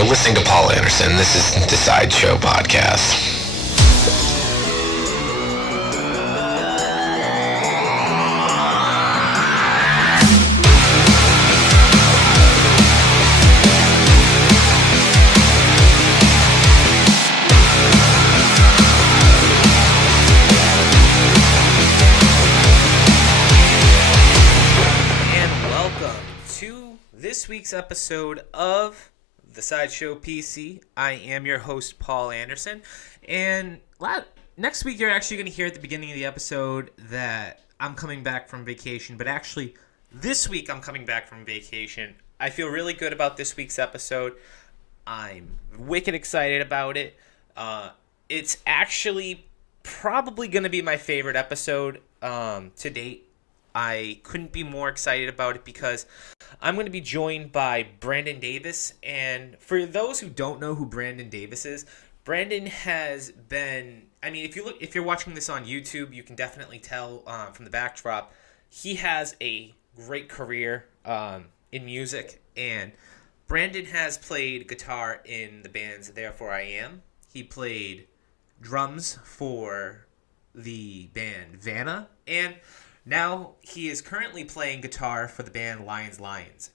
you're listening to Paul Anderson. This is the Sideshow Podcast. This week's episode of the Sideshow PC. I am your host, Paul Anderson, and next week you're actually going to hear at the beginning of the episode that I'm coming back from vacation, but actually this week I'm coming back from vacation. I feel really good about this week's episode. I'm wicked excited about it. It's actually probably going to be my favorite episode to date. I couldn't be more excited about it because I'm going to be joined by Brandon Davis. And for those who don't know who Brandon Davis is, Brandon has been, if you're watching this on YouTube, you can definitely tell from the backdrop, he has a great career in music. And Brandon has played guitar in the bands Therefore I Am. He played drums for the band Vanna, and now he is currently playing guitar for the band Lions.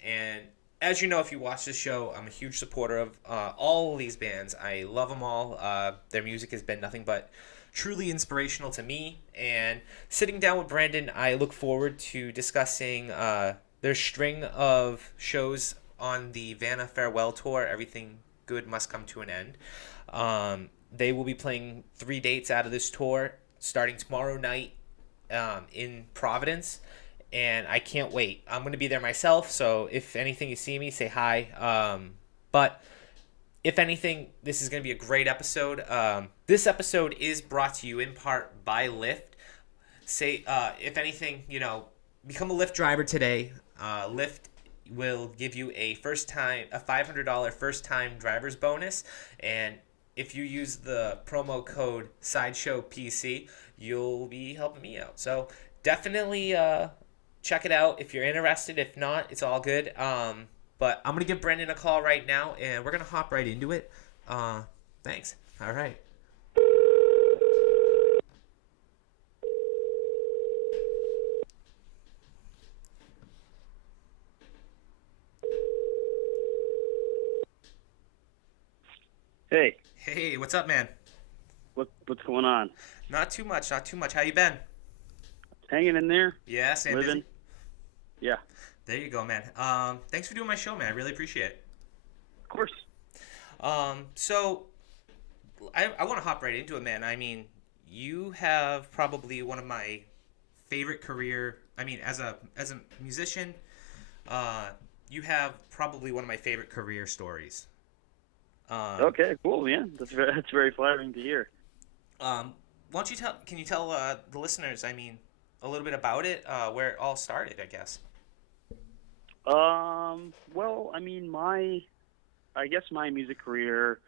And as you know, if you watch this show, I'm a huge supporter of all of these bands. I love them all. Their music has been nothing but truly inspirational to me. And sitting down with Brandon, I look forward to discussing their string of shows on the Vanna Farewell Tour, Everything Good Must Come to an End. They will be playing 3 dates out of this tour starting tomorrow night in Providence, and I can't wait. I'm going to be there myself, so if anything you see me, say hi. But if anything, this is going to be a great episode. This episode is brought to you in part by Lyft. If anything, become a Lyft driver today. Lyft will give you a $500 first-time driver's bonus, and if you use the promo code SideshowPC, you'll be helping me out. So definitely check it out if you're interested. If not, it's all good. But I'm going to give Brendan a call right now, and we're going to hop right into it. Thanks. All right. Hey. Hey, what's up, man? What's going on? Not too much. How you been? Hanging in there. Yeah, staying living. Busy? Yeah. There you go, man. Thanks for doing my show, man. I really appreciate it. Of course. So I want to hop right into it, man. I mean, you have probably one of my favorite career. I mean, as a musician, you have probably one of my favorite career stories. Okay, cool, man. That's very flattering to hear. Can you tell the listeners, a little bit about it, where it all started, I guess? Well, I guess my music career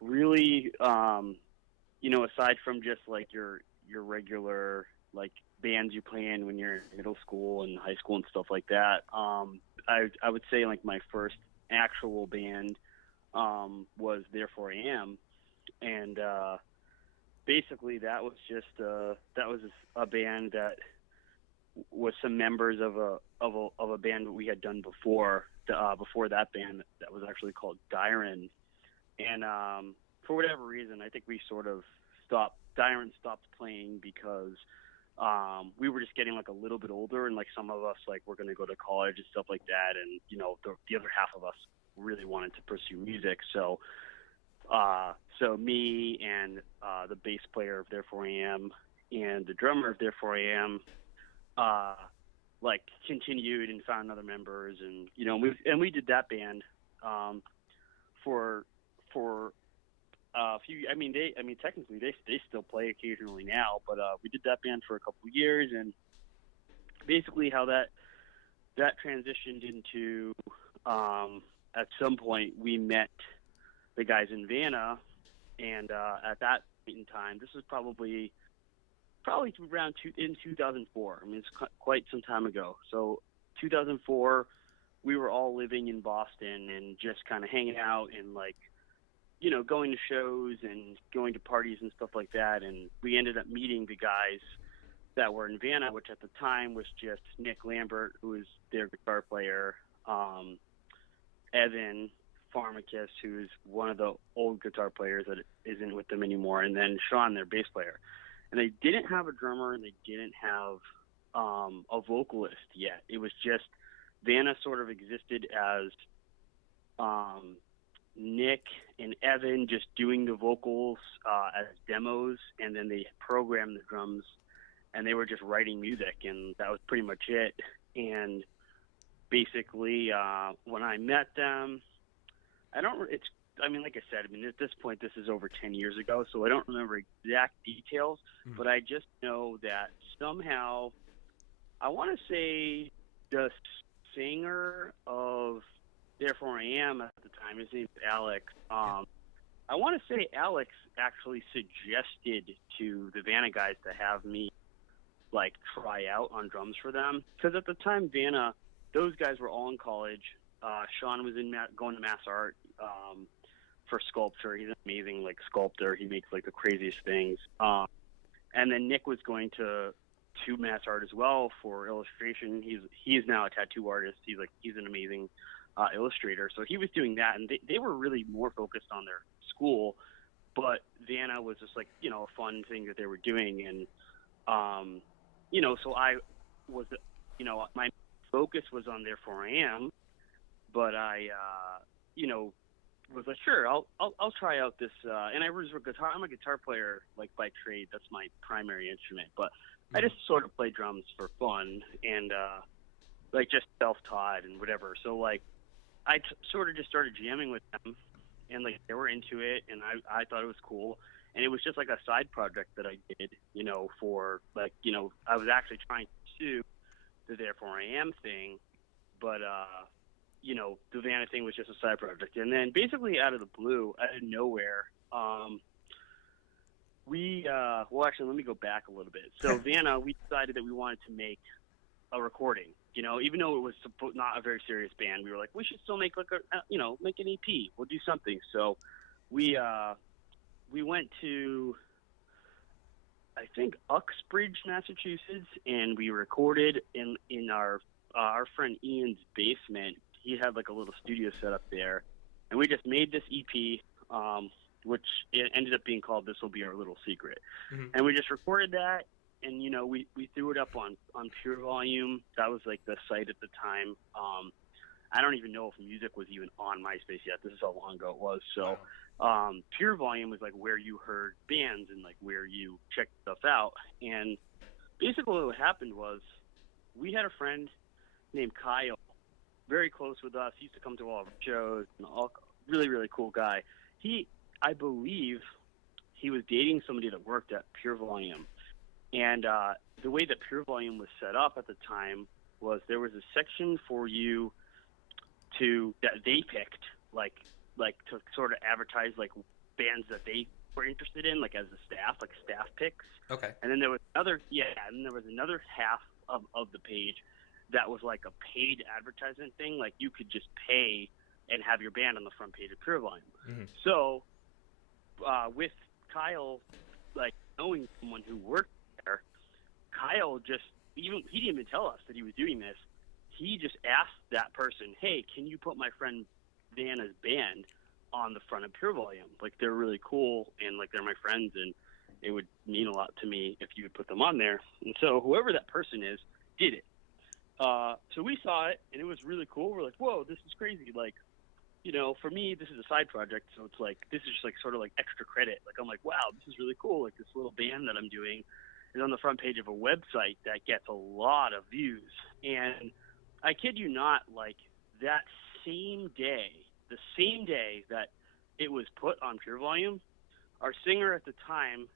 really, aside from just like your regular like bands you play in when you're in middle school and high school and stuff like that, I would say like my first actual band was Therefore I Am, and basically that was a band that was some members of a band that we had done before that band that was actually called Dyron, and for whatever reason I think we sort of Dyron stopped playing because we were just getting like a little bit older, and like some of us like were going to go to college and stuff like that, and the other half of us really wanted to pursue music. So me and the bass player of Therefore I Am and the drummer of Therefore I Am continued and found other members, and we did that band for a few. Technically they still play occasionally now, but we did that band for a couple of years, and basically how that transitioned into at some point we met the guys in Vanna, and at that point in time, this was probably around in 2004. I mean, it's quite some time ago. So 2004, we were all living in Boston and just kind of hanging out and like, you know, going to shows and going to parties and stuff like that. And we ended up meeting the guys that were in Vanna, which at the time was just Nick Lambert, who was their guitar player, Evan Pharmacus, who's one of the old guitar players that isn't with them anymore, and then Sean, their bass player. And they didn't have a drummer and they didn't have a vocalist yet. It was just Vanna sort of existed as Nick and Evan just doing the vocals as demos, and then they programmed the drums, and they were just writing music, and that was pretty much it. And basically, when I met them, like I said, at this point, this is over 10 years ago, so I don't remember exact details, but I just know that somehow, I want to say the singer of Therefore I Am at the time, his name's Alex. I want to say Alex actually suggested to the Vanna guys to have me like try out on drums for them, because at the time Vanna, those guys were all in college. Sean was going to Mass Art for sculpture. He's an amazing like sculptor. He makes like the craziest things. And then Nick was going to Mass Art as well for illustration. He's now a tattoo artist. He's an amazing illustrator. So he was doing that, and they were really more focused on their school, but Vanna was just like, you know, a fun thing that they were doing. And you know, so I was, you know, my focus was on Therefore I Am, but I you know, was like, sure, I'll try out this, and I'm a guitar player like by trade. That's my primary instrument, but I just sort of play drums for fun and like just self-taught and whatever. So like I sort of just started jamming with them, and like they were into it, and I thought it was cool, and it was just like a side project that I did, you know, for like, you know, I was actually trying to pursue the Therefore I Am thing, but you know, the Vanna thing was just a side project. And then basically out of the blue, out of nowhere, well, actually, let me go back a little bit. So Vanna, we decided that we wanted to make a recording, you know, even though it was not a very serious band. We were like, we should still make like make an EP. We'll do something. So we went to, I think, Uxbridge, Massachusetts, and we recorded in our friend Ian's basement. He had like a little studio set up there, and we just made this EP, which it ended up being called "This Will Be Our Little Secret." And we just recorded that, and you know, we threw it up on Pure Volume. That was like the site at the time. I don't even know if music was even on MySpace yet. This is how long ago it was. So Pure Volume was like where you heard bands and like where you checked stuff out. And basically what happened was we had a friend named Kyle, very close with us. He used to come to all of our shows, and really, really cool guy. I believe he was dating somebody that worked at Pure Volume. And the way that Pure Volume was set up at the time was there was a section for you that they picked, like to sort of advertise like bands that they were interested in, like as a staff, like staff picks. Okay. And then there was another half of the page that was like a paid advertisement thing. Like you could just pay and have your band on the front page of Pure Volume. So with Kyle, like knowing someone who worked there, Kyle he didn't even tell us that he was doing this. He just asked that person, hey, can you put my friend Vanna's band on the front of Pure Volume? Like they're really cool, and like they're my friends, and it would mean a lot to me if you would put them on there. And so whoever that person is did it. So we saw it, and it was really cool. We're like, whoa, this is crazy. Like, you know, for me, this is a side project, so it's like, this is just like sort of like extra credit. Like, I'm like, wow, this is really cool. Like, this little band that I'm doing is on the front page of a website that gets a lot of views. And I kid you not, like, that same day, the same day that it was put on Pure Volume, our singer at the time,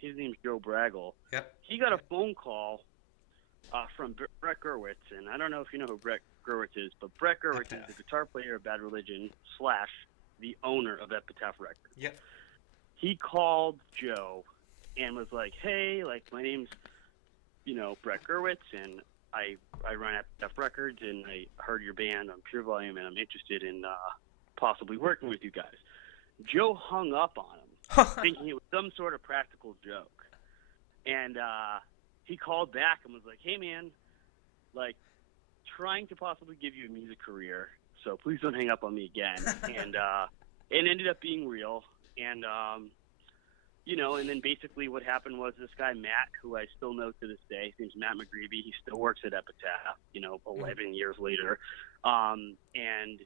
his name's Joe Braggle. Yep. He got a phone call from Brett Gurwitz, and I don't know if you know who Brett Gurwitz is, but Brett Gurwitz is the guitar player of Bad Religion / the owner of Epitaph Records. Yep. He called Joe and was like, hey, like, my name's, Brett Gurwitz, and I run FF Records, and I heard your band on Pure Volume, and I'm interested in possibly working with you guys. Joe hung up on him, thinking it was some sort of practical joke. And he called back and was like, hey, man, like, trying to possibly give you a music career, so please don't hang up on me again. And it ended up being real. And, you know, and then basically what happened was this guy, Matt, who I still know to this day, his name's Matt McGreevy, he still works at Epitaph, you know, 11 years later. And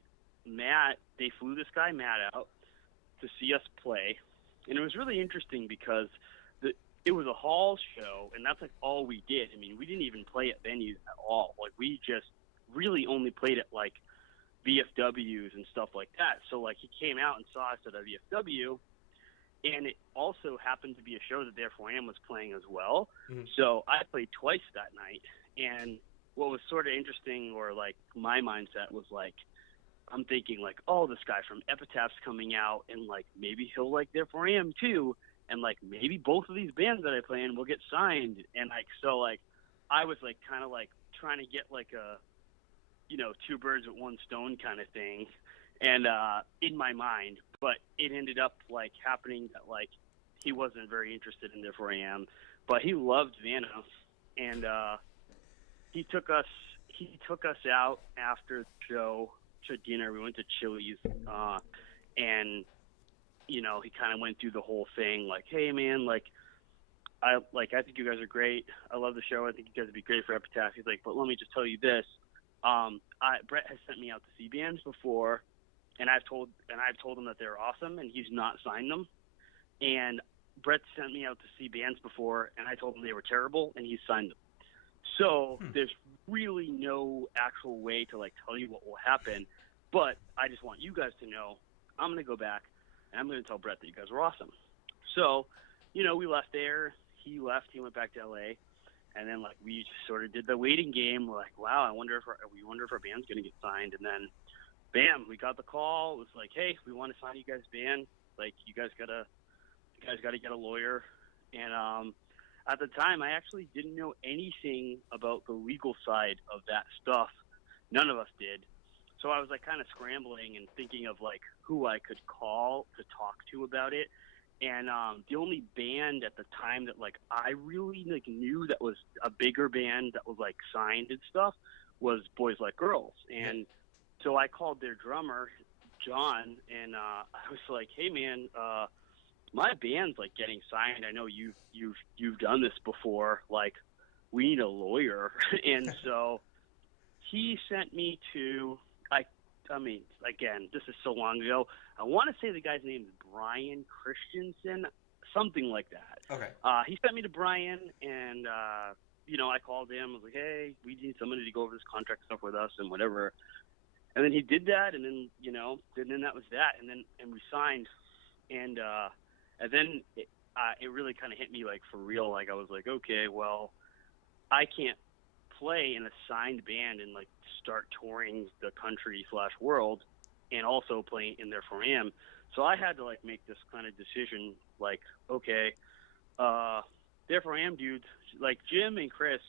Matt, they flew this guy, Matt, out to see us play. And it was really interesting because it was a hall show, and that's like all we did. I mean, we didn't even play at venues at all. Like, we just really only played at like VFWs and stuff like that. So like, he came out and saw us at a VFW, and it also happened to be a show that Therefore I Am was playing as well. Mm-hmm. So I played twice that night. And what was sort of interesting, or like my mindset was like, I'm thinking like, oh, this guy from Epitaph's coming out, and like maybe he'll like Therefore I Am too. And like maybe both of these bands that I play in will get signed. And like, so like, I was like kind of like trying to get like a, you know, two birds with one stone kind of thing, and in my mind. But it ended up like happening that like he wasn't very interested in Therefore I Am, but he loved Vanna, and he took us out after the show to dinner. We went to Chili's, and you know, he kind of went through the whole thing, like, hey, man, I think you guys are great. I love the show. I think you guys would be great for Epitaph. He's like, but let me just tell you this. Brett has sent me out to see bands before, and I've told him that they're awesome, and he's not signed them. And Brett sent me out to see bands before, and I told him they were terrible, and he's signed them. So there's really no actual way to, like, tell you what will happen. But I just want you guys to know I'm going to go back, and I'm going to tell Brett that you guys were awesome. So, you know, we left there. He left. He went back to L.A., and then, like, we just sort of did the waiting game. We're like, wow, I wonder if our band's going to get signed. And then, bam, we got the call. It was like, hey, we want to sign you guys' band. Like, you guys got to get a lawyer. And at the time, I actually didn't know anything about the legal side of that stuff. None of us did. So I was like kind of scrambling and thinking of like who I could call to talk to about it. And the only band at the time that like I really like knew that was a bigger band that was like signed and stuff was Boys Like Girls. And so I called their drummer, John, and I was like, hey man, my band's like getting signed. I know you've done this before. Like, we need a lawyer. And so he sent me to, I mean, again, this is so long ago. I want to say the guy's name is Brian Christensen, something like that. Okay. He sent me to Brian, and, you know, I called him. I was like, hey, we need somebody to go over this contract stuff with us and whatever. And then he did that, and then, you know, and then that was that. And we signed. And then it really kind of hit me, like, for real. Like, I was like, okay, well, I can't play in a signed band and like start touring the country/world and also play in Therefore I Am. So I had to like make this kind of decision, like, okay, Therefore I Am dudes, like Jim and Chris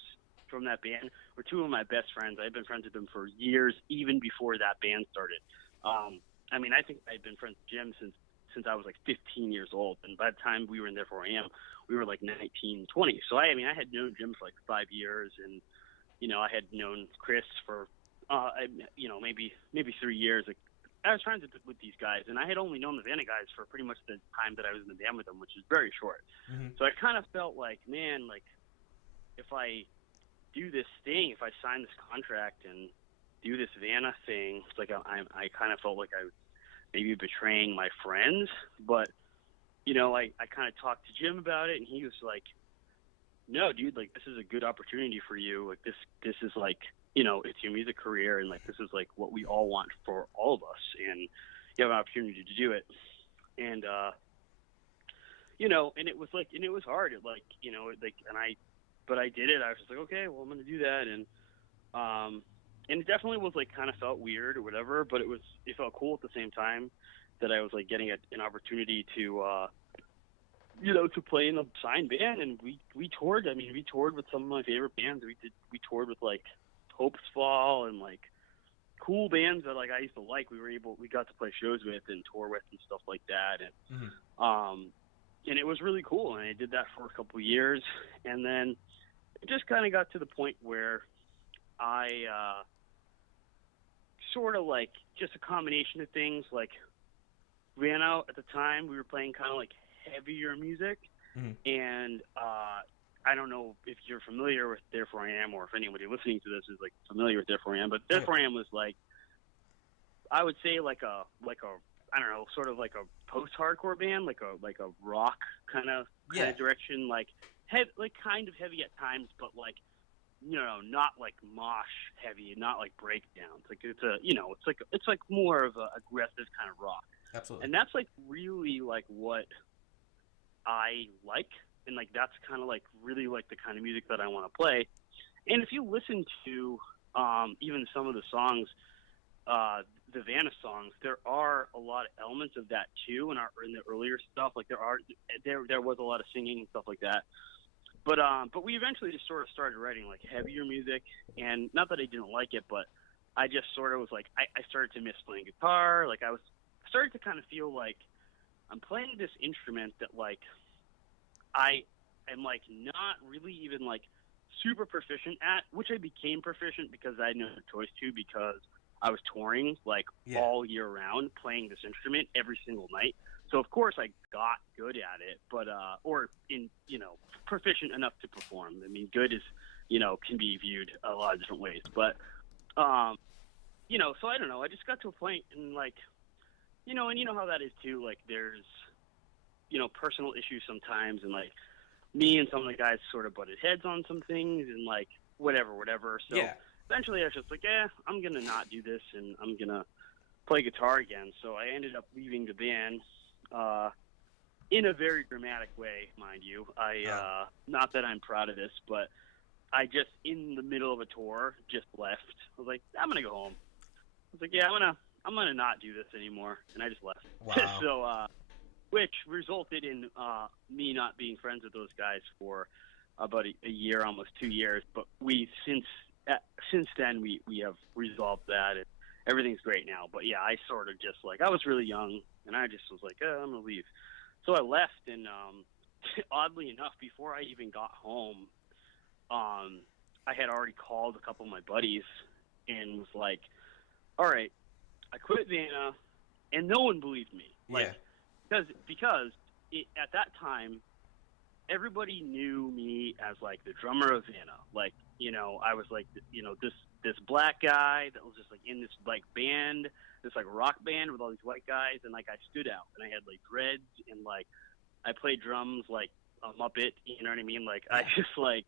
from that band were two of my best friends. I've been friends with them for years, even before that band started. I mean, I think I'd been friends with Jim since I was like 15 years old, and by the time we were in Therefore I Am, we were like 19, 20. So I mean, I had known Jim for like 5 years, and you know, I had known Chris for, you know, maybe 3 years. Like, I was friends with these guys, and I had only known the Vanna guys for pretty much the time that I was in the band with them, which is very short. Mm-hmm. So I kind of felt like, man, like, if I do this thing, if I sign this contract and do this Vanna thing, it's like I kind of felt like I was maybe betraying my friends. But, you know, I kind of talked to Jim about it, and he was like, no, dude, like, this is a good opportunity for you. Like, this is like, you know, it's your music career, and like, this is like what we all want for all of us, and you have an opportunity to do it. And you know, and it was like, and it was hard. It like, you know, like, but I did it. I was just like, okay, well, I'm gonna do that, and it definitely was like kind of felt weird or whatever, but it felt cool at the same time that I was like getting an opportunity to to play in a signed band, and we toured. I mean, we toured with some of my favorite bands. We toured with like Hope's Fall and like cool bands that like I used to like. We got to play shows with and tour with and stuff like that, and it was really cool. And I did that for a couple of years, and then it just kind of got to the point where I sort of like just a combination of things. Like Vanna at the time, we were playing kind of like heavier music, and I don't know if you're familiar with Therefore I Am, or if anybody listening to this is like familiar with Therefore I Am, but Therefore I Am was like, I would say like a I don't know, sort of like a post-hardcore band, like a rock kind of direction, like kind of heavy at times, but like not like mosh heavy, not like breakdowns. Like it's like more of a aggressive kind of rock. Absolutely. And that's like really like what I like, and like that's kind of like really like the kind of music that I want to play. And if you listen to even some of the songs, the Vanna songs, there are a lot of elements of that too in the earlier stuff. Like there was a lot of singing and stuff like that. But we eventually just sort of started writing like heavier music, and not that I didn't like it, but I just sort of was like I started to miss playing guitar. Like I started to kind of feel like I'm playing this instrument that like I am like not really even like super proficient at, which I became proficient because I had no choice to, because I was touring like all year round playing this instrument every single night. So of course I got good at it, but or in proficient enough to perform. I mean, good is can be viewed a lot of different ways, but so I don't know. I just got to a point and like and how that is too. Like there's personal issues sometimes, and like me and some of the guys sort of butted heads on some things, and like whatever. So eventually I was just like, I'm gonna not do this, and I'm gonna play guitar again. So I ended up leaving the band in a very dramatic way, mind you. I not that I'm proud of this, but I just in the middle of a tour just left. I was like, I'm gonna go home. I was like, I'm gonna not do this anymore, and I just left. Wow. So which resulted in me not being friends with those guys for about a year, almost 2 years. But we since then we have resolved that, and everything's great now. But yeah, I sort of just like, I was really young, and I just was like, I'm gonna leave. So I left, and oddly enough, before I even got home, I had already called a couple of my buddies and was like, all right, I quit Vanna, and no one believed me. Like, because at that time, everybody knew me as like the drummer of Vanna. Like, I was like, this black guy that was just like in this like band, this like rock band with all these white guys, and like I stood out, and I had like dreads, and like I played drums like a Muppet. You know what I mean? Like I just like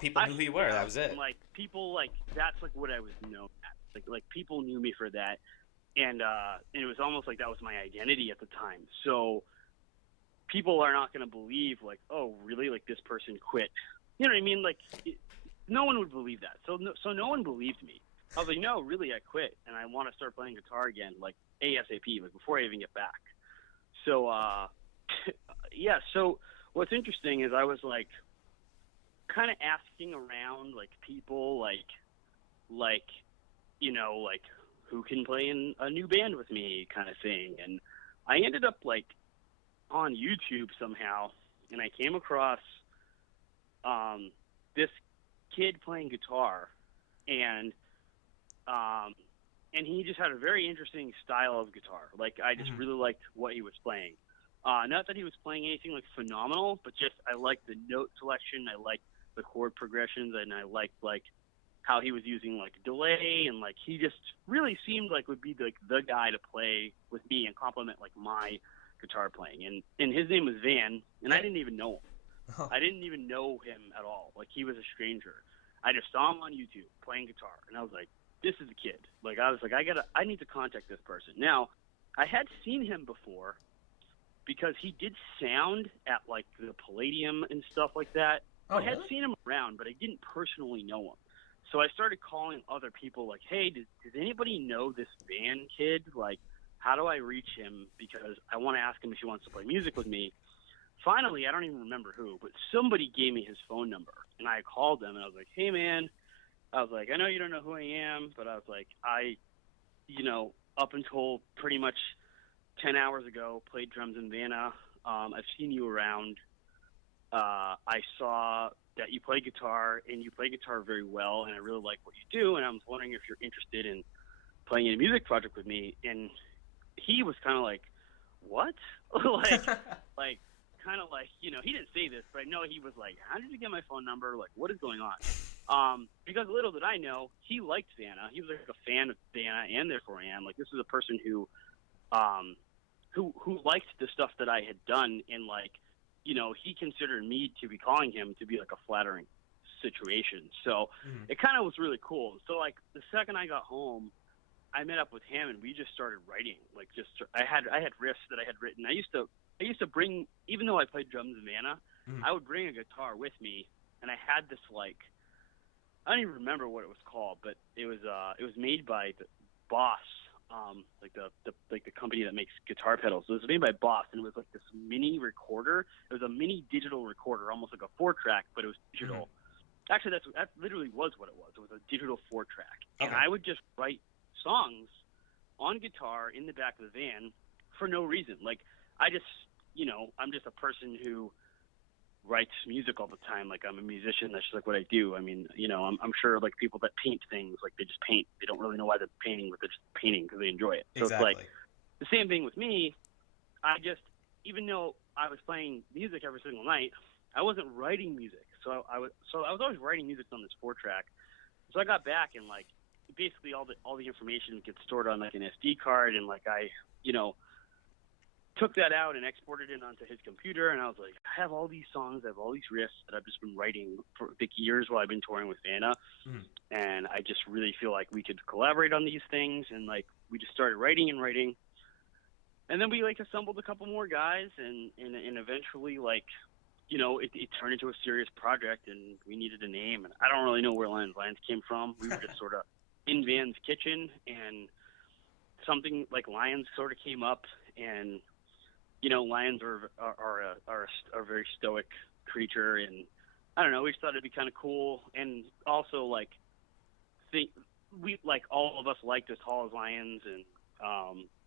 people knew who you were. That was it. And, like people like that's like what I was known at. Like people knew me for that. And it was almost like that was my identity at the time. So people are not going to believe, like, oh, really? Like, this person quit. You know what I mean? Like, no one would believe that. So no one believed me. I was like, no, really, I quit, and I want to start playing guitar again, like, ASAP, like, before I even get back. So, so what's interesting is I was, like, kind of asking around, like, people, like, who can play in a new band with me kind of thing. And I ended up like on YouTube somehow, and I came across this kid playing guitar, and he just had a very interesting style of guitar. Like I just really liked what he was playing. Not that he was playing anything like phenomenal, but just I liked the note selection, I liked the chord progressions, and I liked like how he was using like delay, and like he just really seemed like would be like the guy to play with me and complement like my guitar playing. And his name was Van, and I didn't even know him. I didn't even know him at all. Like he was a stranger. I just saw him on YouTube playing guitar, and I was like, this is the kid. Like I was like, I need to contact this person. Now, I had seen him before because he did sound at like the Palladium and stuff like that. I had seen him around, but I didn't personally know him. So I started calling other people like, hey, does anybody know this Van kid? Like, how do I reach him? Because I want to ask him if he wants to play music with me. finally, I don't even remember who, but somebody gave me his phone number, and I called them, and I was like, hey, man, I was like, I know you don't know who I am, but I was like, up until pretty much 10 hours ago, played drums in Vanna. I've seen you around. I saw that you play guitar, and you play guitar very well, and I really like what you do, and I was wondering if you're interested in playing in a music project with me. And he was kind of like, what? like kind of like, he didn't say this, but I know he was like, how did you get my phone number? Like, what is going on? Because little did I know, he liked Vanna. He was like a fan of Vanna, and therefore I am. Like, this is a person who liked the stuff that I had done, and like, he considered me to be calling him to be like a flattering situation. So it kind of was really cool. So like the second I got home, I met up with him, and we just started writing. Like, I had riffs that I had written. I used to bring, even though I played drums in Vanna, I would bring a guitar with me, and I had this like, I don't even remember what it was called, but it was made by the Boss, like the company that makes guitar pedals. So it was made by Boss, and it was like this mini recorder. It was a mini digital recorder, almost like a 4-track, but it was digital. Actually, that literally was what it was. It was a digital 4-track, and I would just write songs on guitar in the back of the van for no reason. Like, I just, I'm just a person who writes music all the time. Like, I'm a musician. That's just like what I do. I mean, I'm sure like people that paint things, like they just paint. They don't really know why they're painting, but they're just painting because they enjoy it. So Exactly. It's like the same thing with me. I just, even though I was playing music every single night, I wasn't writing music. So I was always writing music on this 4-track. So I got back, and like, basically all the information gets stored on like an SD card, and like I took that out and exported it onto his computer, and I was like, I have all these songs, I have all these riffs that I've just been writing for the years while I've been touring with Vanna, and I just really feel like we could collaborate on these things. And like, we just started writing, and then we like assembled a couple more guys, and eventually like, it turned into a serious project, and we needed a name. And I don't really know where Lions came from. We were just sort of in Van's kitchen, and something like Lions sort of came up, and Lions are a very stoic creature, and I don't know, we just thought it'd be kind of cool, and also like we like all of us liked as tall as lions, and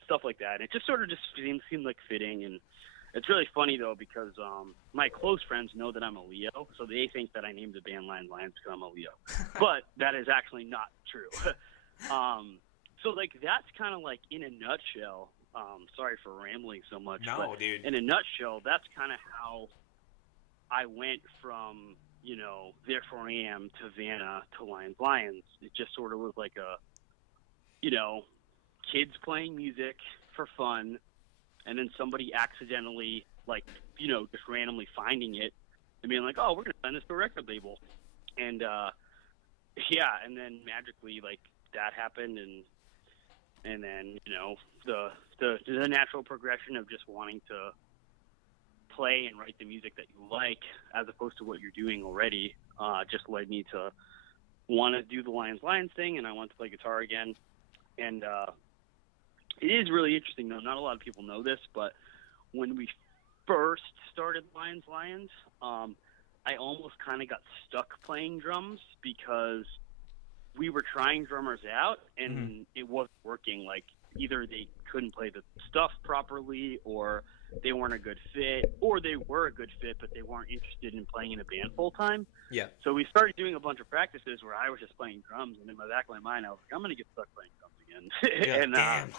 stuff like that. And it just sort of seemed like fitting. And it's really funny though, because my close friends know that I'm a Leo, so they think that I named the band Lions because I'm a Leo, but that is actually not true. So like, that's kind of like in a nutshell. Sorry for rambling so much. No, but dude. In a nutshell, that's kind of how I went from, Therefore I Am to Vanna to Lions. It just sort of was like a, kids playing music for fun, and then somebody accidentally, like, just randomly finding it and being like, oh, we're going to send this to a record label. And, and then magically, like, that happened, and then, the natural progression of just wanting to play and write the music that you like, as opposed to what you're doing already, just led me to want to do the Lions thing, and I want to play guitar again. And it is really interesting, though. Not a lot of people know this, but when we first started Lions, I almost kind of got stuck playing drums, because we were trying drummers out, and it wasn't working. Like, either they couldn't play the stuff properly, or they weren't a good fit, or they were a good fit, but they weren't interested in playing in a band full time. Yeah. So we started doing a bunch of practices where I was just playing drums, and in the back of my mind, I was like, I'm going to get stuck playing drums again. Yeah, and damn.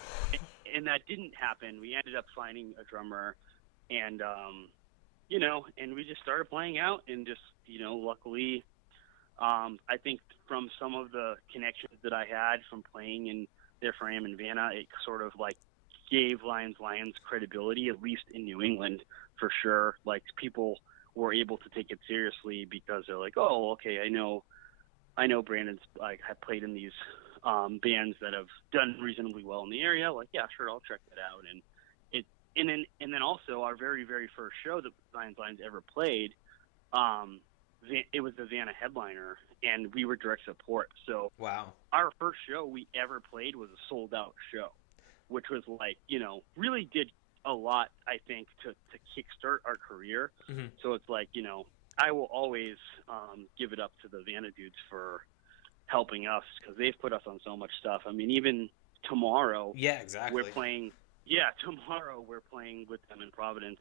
And that didn't happen. We ended up finding a drummer, and and we just started playing out, and just, luckily, I think from some of the connections that I had from playing in Therefore I Am in Vanna, it sort of like gave Lions credibility, at least in New England, for sure. Like, people were able to take it seriously, because they're like, oh, okay, I know Brandon's like had played in these bands that have done reasonably well in the area. Like, yeah, sure, I'll check that out. And then also our very, very first show that Lions ever played, it was the Vanna headliner, and we were direct support. So Wow. our first show we ever played was a sold out show, which was like, really did a lot, I think, to kickstart our career. Mm-hmm. So it's like, I will always give it up to the Vanna dudes for helping us because they've put us on so much stuff. I mean, even tomorrow, Yeah, exactly. we're playing. Yeah, tomorrow we're playing with them in Providence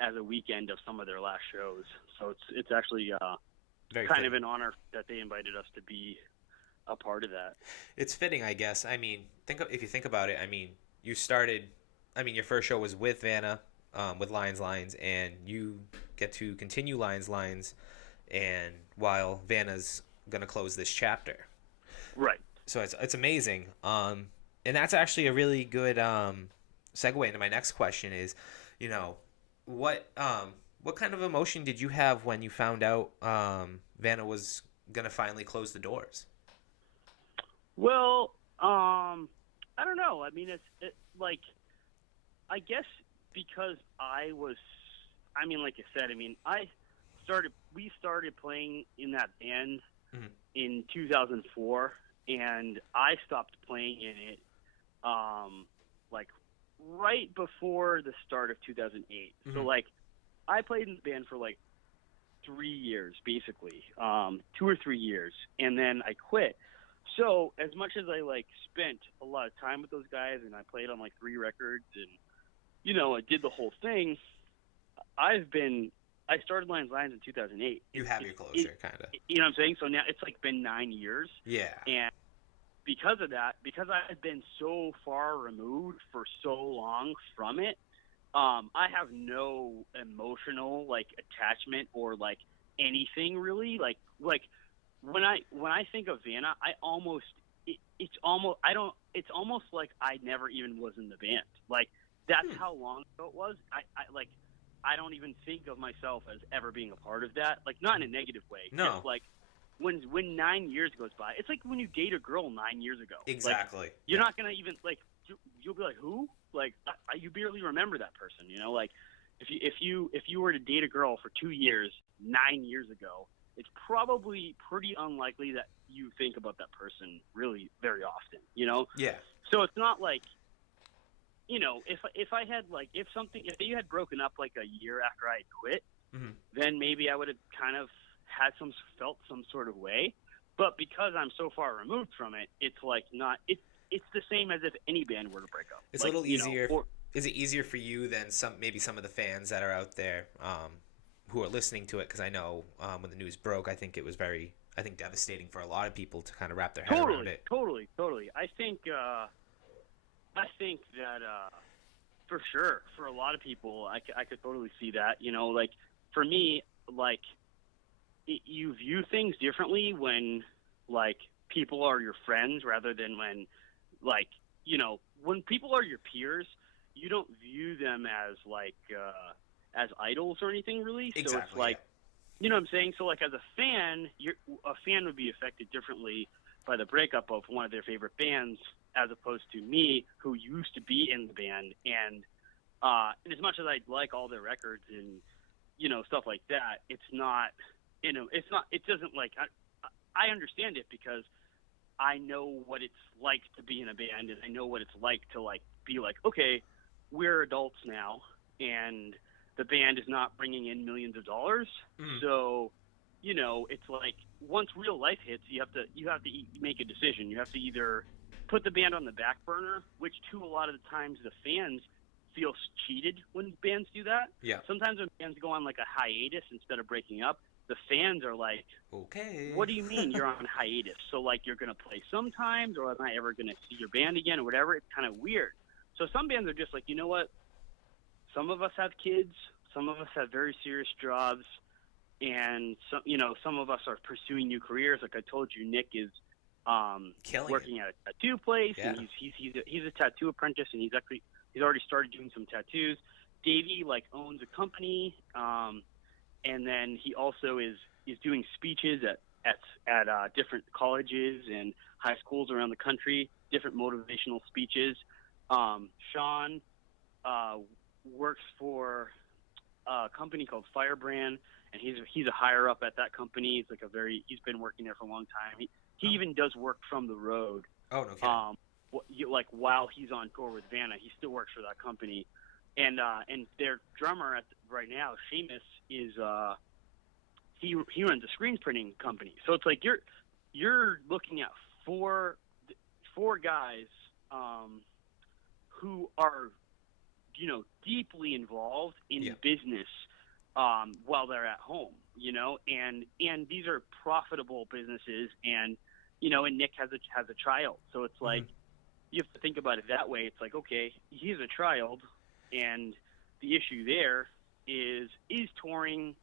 as a weekend of some of their last shows. So it's actually Very kind fitting. of an honor that they invited us to be a part of that. It's fitting, I guess. I mean, if you think about it. I mean, you started. I mean, your first show was with Vanna, with Lions Lines, and you get to continue Lions Lines, and while Vanna's gonna close this chapter. Right. So it's amazing. And that's actually a really good segue into my next question. Is, what kind of emotion did you have when you found out Vanna was gonna finally close the doors? Well, I don't know. I mean, it's like, I guess because like I said, I mean, we started playing in that band Mhm. in 2004, and I stopped playing in it, like right before the start of 2008. So Mhm. like, I played in the band for like 3 years, basically, 2 or 3 years, and then I quit. So as much as I like spent a lot of time with those guys, and I played on like 3 records, and I did the whole thing. I started Lions Lines in 2008. You have your closure, kind of. You know what I'm saying? So now it's like been 9 years, Yeah. and because of that, because I've been so far removed for so long from it, I have no emotional like attachment or like anything really. Like when I think of Vanna, it's almost like I never even was in the band. Like that's how long ago it was. I don't even think of myself as ever being a part of that. Like not in a negative way. No. Just like when 9 years goes by, it's like when you date a girl 9 years ago. Exactly. Like, you're not gonna even like you'll be like, who? Like you barely remember that person. Like if you were to date a girl for 2 years 9 years ago, it's probably pretty unlikely that you think about that person really very often. Yeah. So it's not like, if I had like if you had broken up like a year after I had quit, Mhm. then maybe I would have kind of felt some sort of way. But because I'm so far removed from it, it's like not it's the same as if any band were to break up. It's like, a little easier. Is it easier for you than some of the fans that are out there who are listening to it? Because I know when the news broke, I think it was devastating for a lot of people to kind of wrap their head around it. Totally. I think that for sure, for a lot of people, I could totally see that. Like for me, like you view things differently when like people are your friends rather than when like when people are your peers, you don't view them as like as idols or anything really. Exactly. So it's like, you know what I'm saying? So like as a fan would be affected differently by the breakup of one of their favorite bands as opposed to me, who used to be in the band. And as much as I like all their records and stuff like that, it doesn't like I understand it because I know what it's like to be in a band, and I know what it's like to like be like, okay, we're adults now, and the band is not bringing in millions of dollars. So, it's like once real life hits, you have to make a decision. You have to either put the band on the back burner, which a lot of the times the fans feel cheated when bands do that. Yeah. Sometimes when bands go on like a hiatus instead of breaking up, the fans are like, okay, what do you mean you're on hiatus? So like you're going to play sometimes, or am I ever going to see your band again or whatever? It's kind of weird. So some bands are just like, you know what? Some of us have kids. Some of us have very serious jobs. And some of us are pursuing new careers. Like I told you, Nick is working at a tattoo place, Yeah. and he's a tattoo apprentice, and he's already started doing some tattoos. Davey like owns a company, and then he also is doing speeches at different colleges and high schools around the country, different motivational speeches. Sean works for a company called Firebrand, and he's a higher up at that company. It's like he's been working there for a long time. He even does work from the road. Oh, no kidding. Like while he's on tour with Vanna, he still works for that company. and their drummer right now, Seamus, is he runs a screen printing company. So it's like you're looking at four guys who are, you know, deeply involved in business while they're at home, you know, and these are profitable businesses, and you know, and Nick has a child, so it's like you have to think about it that way. It's like, okay, he's a child, and the issue there is touring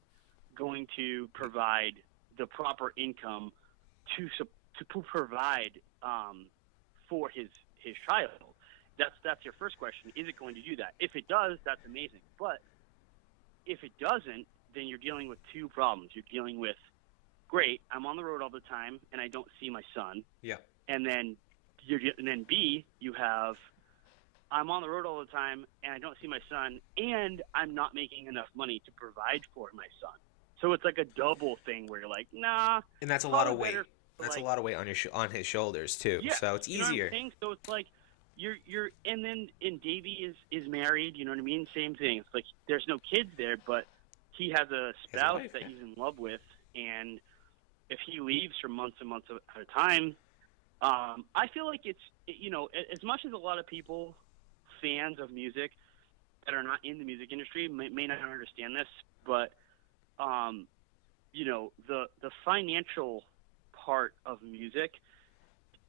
going to provide the proper income to provide for his child? That's your first question. Is it going to do that? If it does, that's amazing. But if it doesn't, then you're dealing with two problems. You're dealing with, great, I'm on the road all the time and I don't see my son. Yeah. And then B, you have, I'm on the road all the time and I don't see my son, and I'm not making enough money to provide for my son. So it's like a double thing where you're like, nah. And that's a lot of weight. That's a lot of weight on on his shoulders too. Yeah, so it's easier. You know what I'm saying? So it's like you're and Davey is married. You know what I mean? Same thing. It's like there's no kids there, but he has a spouse that he's in love with, and if he leaves for months and months at a time, I feel like it's, you know, as much as a lot of people, fans of music that are not in the music industry may not understand this, but you know, the financial part of music,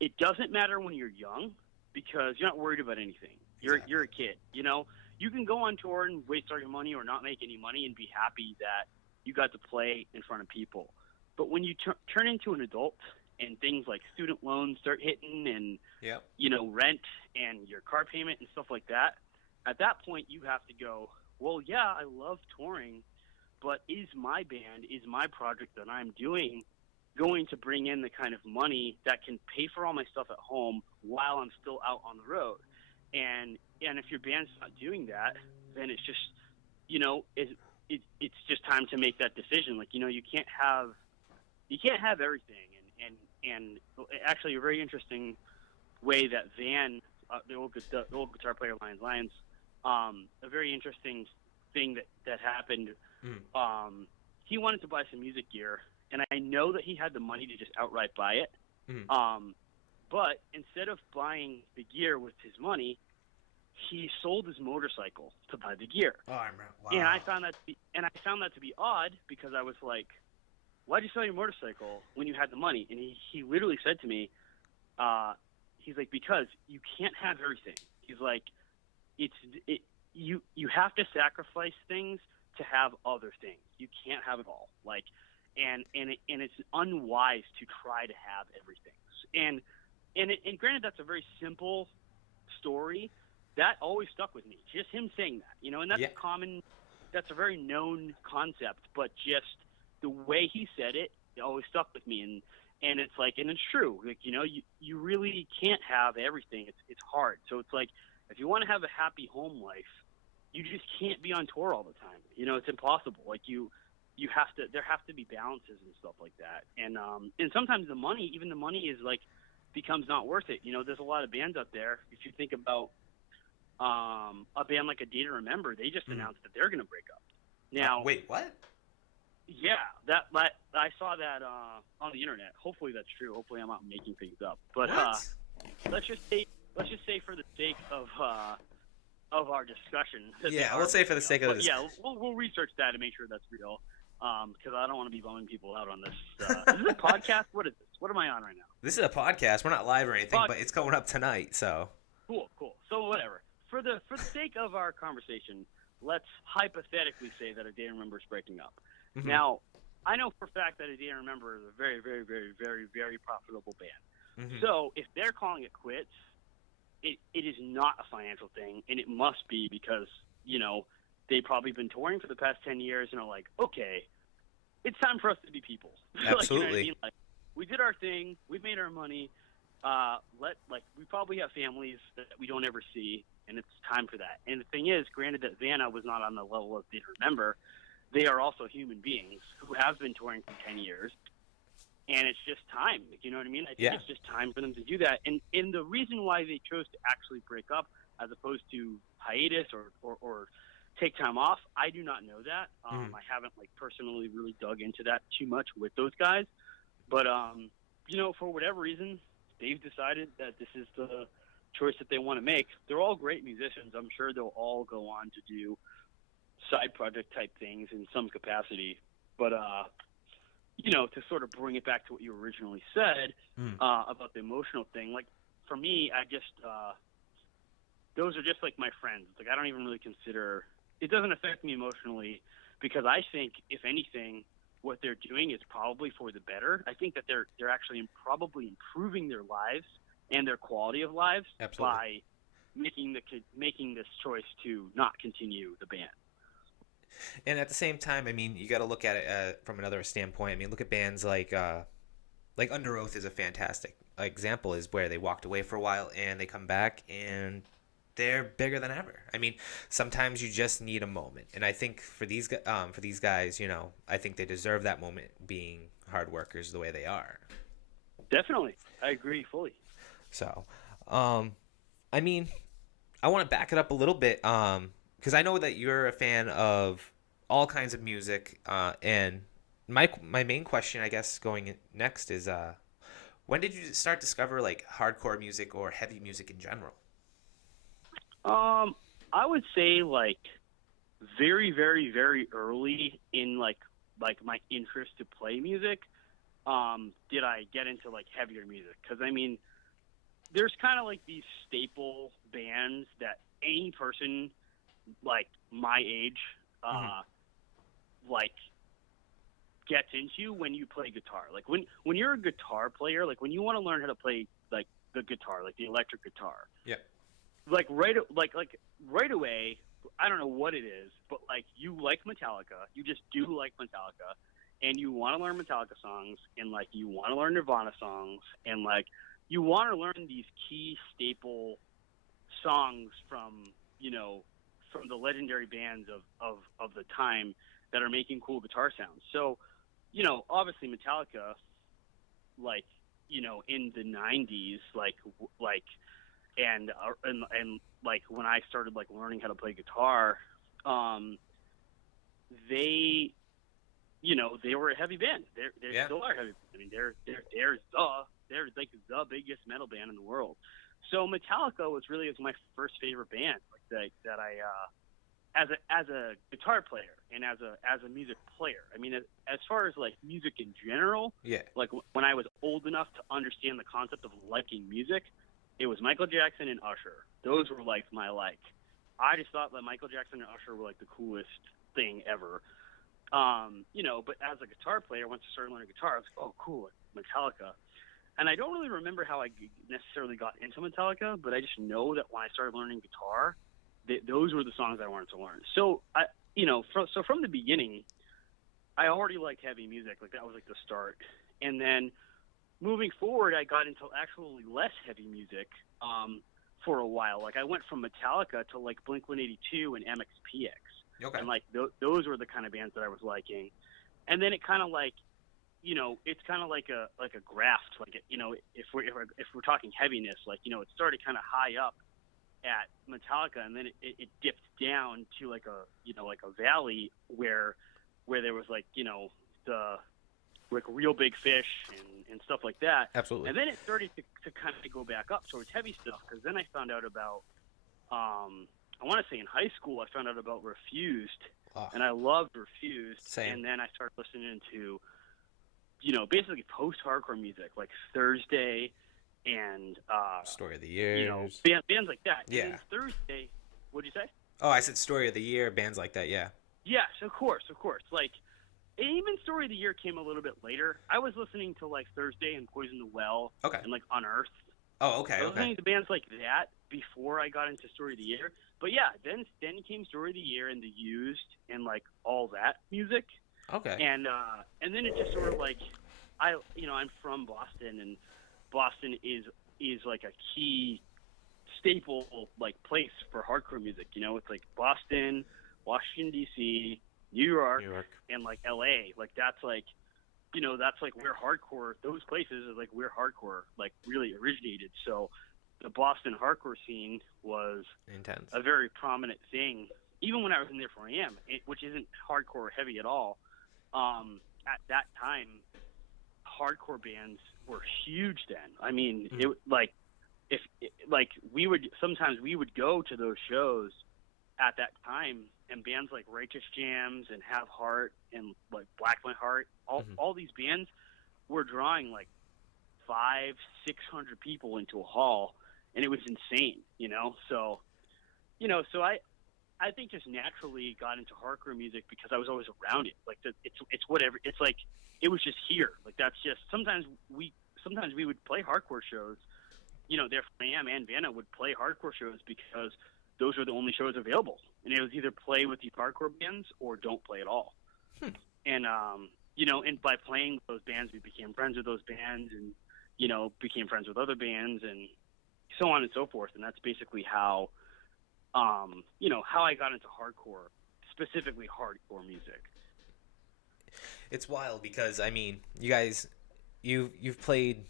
it doesn't matter when you're young because you're not worried about anything. You're a kid, you know. You can go on tour and waste all your money or not make any money and be happy that you got to play in front of people. But when you turn into an adult and things like student loans start hitting and you know, rent and your car payment and stuff like that, at that point you have to go, well, yeah, I love touring, but is my band, is my project that I'm doing going to bring in the kind of money that can pay for all my stuff at home while I'm still out on the road? And if your band's not doing that, then it's just, you know, it's just time to make that decision. Like, you know, you can't have everything. And actually a very interesting way that Van, the old guitar player Lions, a very interesting thing that happened. He wanted to buy some music gear, and I know that he had the money to just outright buy it. But instead of buying the gear with his money, he sold his motorcycle to buy the gear. Oh, I remember. Wow. And I found that to be odd because I was like, why'd you sell your motorcycle when you had the money? And he literally said to me, he's like, because you can't have everything. He's like, you have to sacrifice things to have other things. You can't have it all. Like, and it's unwise to try to have everything. And granted, that's a very simple story. That always stuck with me. Just him saying that, you know, and that's that's a very known concept, but just the way he said it always stuck with me. And it's like, and it's true. Like, you know, you really can't have everything. It's hard. So it's like, if you want to have a happy home life, you just can't be on tour all the time. You know, it's impossible. Like you have to, there have to be balances and stuff like that. And sometimes the money is like, becomes not worth it. You know, there's a lot of bands out there. If you think about a band like A Day to Remember, they just announced that they're going to break up. Now, wait, what? Yeah, that I saw that on the internet. Hopefully that's true. Hopefully I'm not making things up. But let's just say for the sake of our discussion. Yeah, we'll say for the sake of this. Yeah, we'll research that and make sure that's real. Because I don't want to be bumming people out on this. Is this a podcast? What is this? What am I on right now? This is a podcast. We're not live or anything, but it's going up tonight. So cool. So whatever. For the sake of our conversation, let's hypothetically say that A Day to Remember is breaking up. Mm-hmm. Now, I know for a fact that A Day to Remember is a very, very, very, very, very profitable band. Mm-hmm. So if they're calling it quits, it is not a financial thing, and it must be because, you know, they've probably been touring for the past 10 years and are like, okay, it's time for us to be people. Absolutely. Like, you know what I mean? Like, we did our thing. We've made our money. We probably have families that we don't ever see, and it's time for that. And the thing is, granted that Vanna was not on the level of Day to Remember, they are also human beings who have been touring for 10 years, and it's just time. You know what I mean? I think it's just time for them to do that. And the reason why they chose to actually break up, as opposed to hiatus or take time off. I do not know that. I haven't like personally really dug into that too much with those guys, but you know, for whatever reason, they've decided that this is the choice that they want to make. They're all great musicians. I'm sure they'll all go on to do side project type things in some capacity, but you know, to sort of bring it back to what you originally said about the emotional thing, like for me, I just those are just like my friends. Like I don't even really consider it. Doesn't affect me emotionally because I think if anything, what they're doing is probably for the better. I think that they're actually probably improving their lives and their quality of lives by making this choice to not continue the band. And at the same time, I mean, you got to look at it from another standpoint. I mean, look at bands like Under Oath is a fantastic example. Is where they walked away for a while and they come back and they're bigger than ever. I mean, sometimes you just need a moment, and I think for these guys, you know, I think they deserve that moment, being hard workers the way they are. Definitely, I agree fully. So, I mean, I want to back it up a little bit, because I know that you're a fan of all kinds of music, and my main question, I guess, going next is, when did you start to discover like hardcore music or heavy music in general? I would say like very, very, very early in like my interest to play music. Did I get into like heavier music? Because I mean, there's kind of like these staple bands that any person like my age, like gets into when you play guitar. Like when you're a guitar player, like when you want to learn how to play like the guitar, like the electric guitar. Yeah. Like right away, I don't know what it is, but like you like Metallica, you just do like Metallica, and you want to learn Metallica songs, and like you want to learn Nirvana songs, and like you want to learn these key staple songs from, you know, from the legendary bands of the time that are making cool guitar sounds. So, you know, obviously Metallica, like, you know, in the 90s, and like when I started like learning how to play guitar, they, you know, they were a heavy band. They still are heavy. I mean, they're like the biggest metal band in the world. So Metallica was really my first favorite band, like that I as a guitar player and as a music player. I mean, as far as like music in general, like when I was old enough to understand the concept of liking music, it was Michael Jackson and Usher. Those were like I just thought that Michael Jackson and Usher were like the coolest thing ever. You know, but as a guitar player, once I started learning guitar, I was like, oh, cool, Metallica. And I don't really remember how I necessarily got into Metallica, but I just know that when I started learning guitar, those were the songs I wanted to learn. So from the beginning, I already liked heavy music. Like that was like the start. And then moving forward, I got into actually less heavy music for a while. Like I went from Metallica to like Blink-182 and MXPX. Okay. And like those were the kind of bands that I was liking. And then it kind of like, you know, it's kind of like a graft. Like, you know, if we're talking heaviness, like, you know, it started kind of high up at Metallica, and then it dipped down to like a valley where there was like, you know, the like Real Big Fish and stuff like that. Absolutely. And then it started to kind of go back up towards heavy stuff, because then I found out about I want to say in high school I found out about Refused, and I loved Refused. Same. And then I started listening to, you know, basically post-hardcore music like Thursday and Story of the Year, you know, bands like that. Yeah. And then Thursday, what'd you say? Oh, I said Story of the Year, bands like that. Yeah. Yes, of course. Like, even Story of the Year came a little bit later. I was listening to like Thursday and Poison the Well, and like Unearthed. Oh, okay. I was listening to bands like that before I got into Story of the Year. But yeah, then came Story of the Year and The Used and like all that music. Okay. And then it just sort of like, I'm from Boston, and Boston is like a key staple like place for hardcore music. You know, it's like Boston, Washington D.C., New York, and like L.A. Like that's like, you know, that's like where hardcore. Those places is like where hardcore like really originated. So, the Boston hardcore scene was Intense. a very prominent thing, even when I was in there for AM, which isn't hardcore heavy at all. At that time, hardcore bands were huge then. I mean, it like if we would go to those shows at that time, and bands like Righteous Jams and Have Heart and like Black My Heart, all these bands were drawing like 500-600 people into a hall, and it was insane, you know. So I think just naturally got into hardcore music because I was always around it. Like it's whatever. It's like it was just here. Like that's just sometimes we would play hardcore shows. You know, there AM and Vanna would play hardcore shows because those were the only shows available, and it was either play with these hardcore bands or don't play at all. And you know, and by playing those bands, we became friends with those bands, and you know, became friends with other bands, and so on and so forth. And that's basically how. You know, how I got into hardcore, specifically hardcore music. It's wild because, I mean, you guys, you've played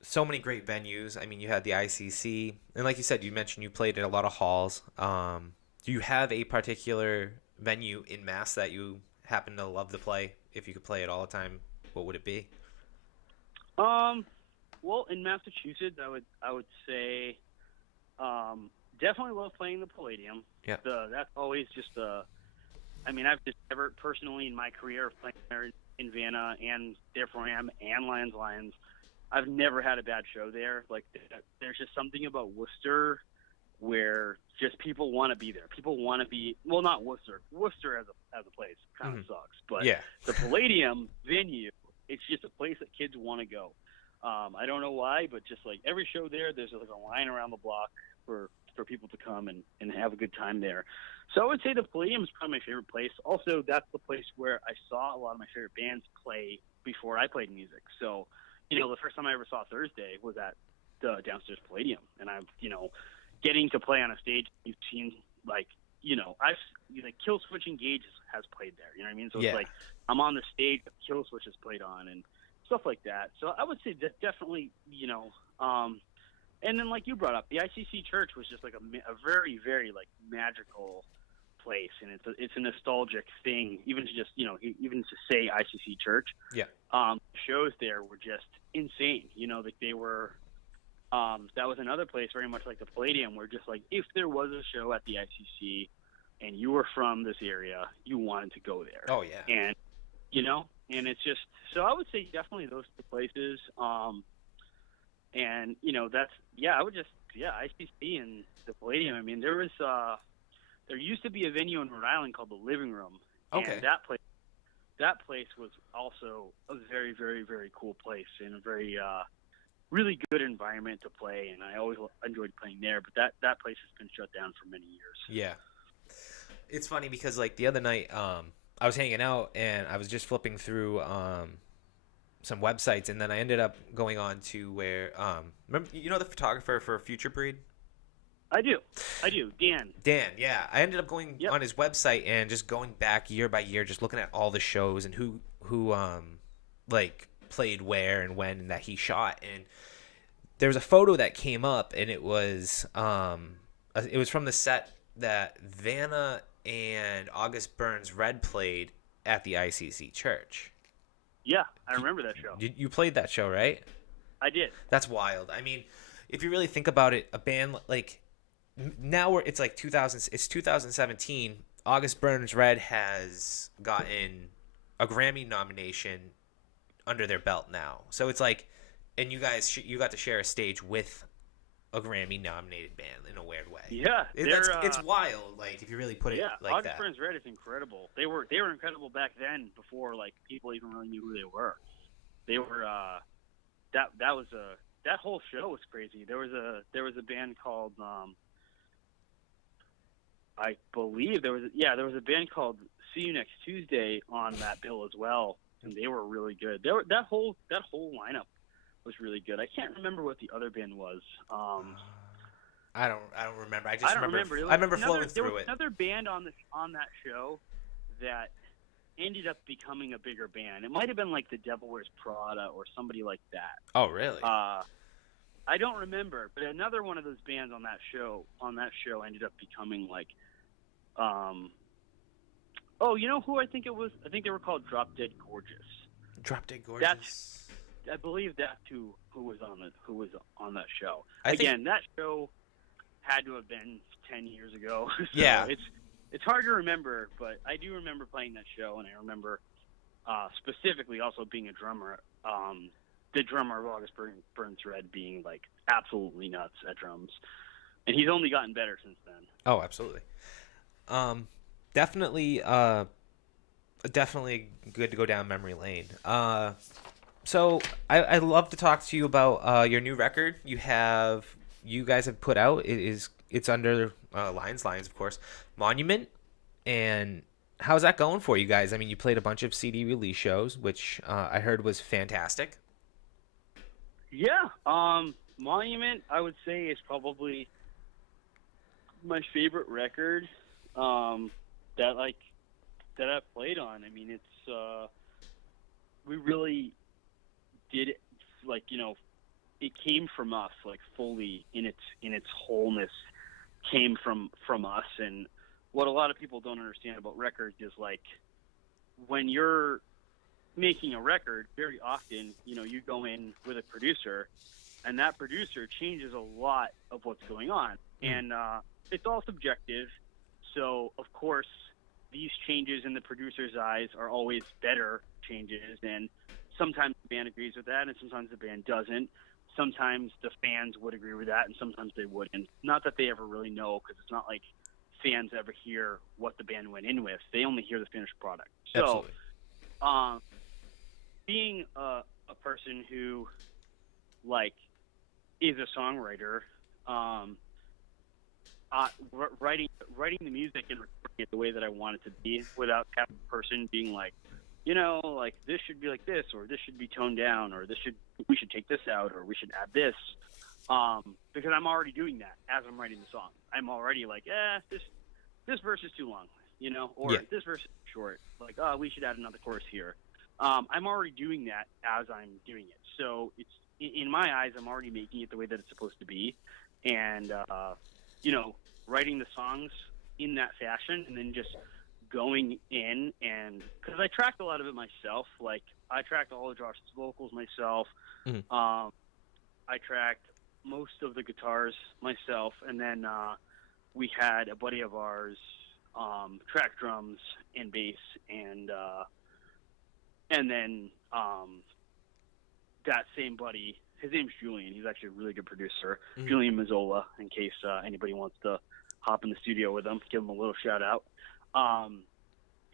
so many great venues. I mean, you had the ICC, and like you said, you mentioned you played at a lot of halls. Do you have a particular venue in Mass that you happen to love to play? If you could play it all the time, what would it be? Well, in Massachusetts, I would say, definitely love playing the Palladium. Yeah. That's always just I mean, I've just never personally in my career playing there in Vanna and therefore am and Lions, I've never had a bad show there. Like there's just something about Worcester where just people want to be there. People want to be, well, not Worcester. Worcester as a place kind of sucks, but the Palladium venue, it's just a place that kids want to go. I don't know why, but just like every show there's like a line around the block for people to come and have a good time there. So I would say the Palladium is probably my favorite place. Also, that's the place where I saw a lot of my favorite bands play before I played music. So, you know, the first time I ever saw Thursday was at the downstairs Palladium, and I'm, you know, getting to play on a stage you've seen, like, you know, Kill Switch Engage has played there. You know what I mean? So it's like I'm on the stage that Kill Switch has played on and stuff like that. So I would say that definitely, you know, and then, like you brought up, the ICC Church was just like a very, very like magical place, and it's a nostalgic thing. Even to just, you know, even to say ICC Church, shows there were just insane. You know, like they were. That was another place very much like the Palladium, where just like if there was a show at the ICC, and you were from this area, you wanted to go there. Oh yeah. And you know, and it's just so I would say definitely those two places. And, you know, I would just, ICC and the Palladium. I mean, there used to be a venue in Rhode Island called the Living Room. Okay. And that place was also a very, very, very cool place and a very, really good environment to play. And I always enjoyed playing there, but that place has been shut down for many years. Yeah. It's funny because, like, the other night, I was hanging out and I was just flipping through, some websites, and then I ended up going on to where remember, you know, the photographer for Future Breed? I do, Dan, yeah. I ended up going on his website and just going back year by year, just looking at all the shows and who like played where and when and that he shot. And there was a photo that came up, and it was from the set that Vanna and August Burns Red played at the ICC Church. Yeah, I remember that show. You played that show, right? I did. That's wild. I mean, if you really think about it, a band like now it's like 2017. August Burns Red has gotten a Grammy nomination under their belt now. So it's like, and you guys you got to share a stage with a Grammy nominated band in a weird way. Yeah, it's wild. Like if you really put it like August that. Burns Red is incredible. They were incredible back then before like people even really knew who they were. They were that whole show was crazy. There was a band called I believe there was a band called See You Next Tuesday on that bill as well, and they were really good. That whole lineup was really good. I can't remember what the other band was. I don't remember. I remember flowing through it. There was another band on that show that ended up becoming a bigger band. It might have been like the Devil Wears Prada or somebody like that. Oh, really? I I don't remember, but another one of those bands on that show ended up becoming like, oh, you know who I think it was? I think they were called Drop Dead Gorgeous. Drop Dead Gorgeous. I believe that's who was on that show. Think that show had to have been 10 years ago. So yeah. It's hard to remember, but I do remember playing that show, and I remember specifically also being a drummer. The drummer of August Burns Red being like absolutely nuts at drums, and he's only gotten better since then. Oh, absolutely. Definitely good to go down memory lane. So I'd love to talk to you about your new record you guys have put out. It's under Lions, of course, Monument. And how's that going for you guys? I mean, you played a bunch of CD release shows, which I heard was fantastic. Yeah, Monument, I would say, is probably my favorite record that I played on. I mean, it's we really did it, like, you know, it came from us, like, fully in its wholeness came from us. And what a lot of people don't understand about records is, like, when you're making a record, very often, you know, you go in with a producer, and that producer changes a lot of what's going on. And it's all subjective. So, of course, these changes in the producer's eyes are always better changes, and sometimes the band agrees with that, and sometimes the band doesn't. Sometimes the fans would agree with that, and sometimes they wouldn't. Not that they ever really know, because it's not like fans ever hear what the band went in with. They only hear the finished product. So, being a person who, like, is a songwriter, writing the music and recording it the way that I want it to be, without having a person being like, you know, like, this should be like this, or this should be toned down, or we should take this out, or we should add this, because I'm already doing that as I'm writing the song. I'm already like, this verse is too long, you know, or this verse is short, like, we should add another chorus here. I'm already doing that as I'm doing it. So it's, in my eyes, I'm already making it the way that it's supposed to be. And, you know, writing the songs in that fashion, and then just going in, and because I tracked a lot of it myself. Like, I tracked all of Josh's vocals myself. Mm-hmm. I tracked most of the guitars myself. And then we had a buddy of ours track drums and bass, and then that same buddy, his name's Julian. He's actually a really good producer. Mm-hmm. Julian Mazzola, in case anybody wants to hop in the studio with him, give him a little shout out.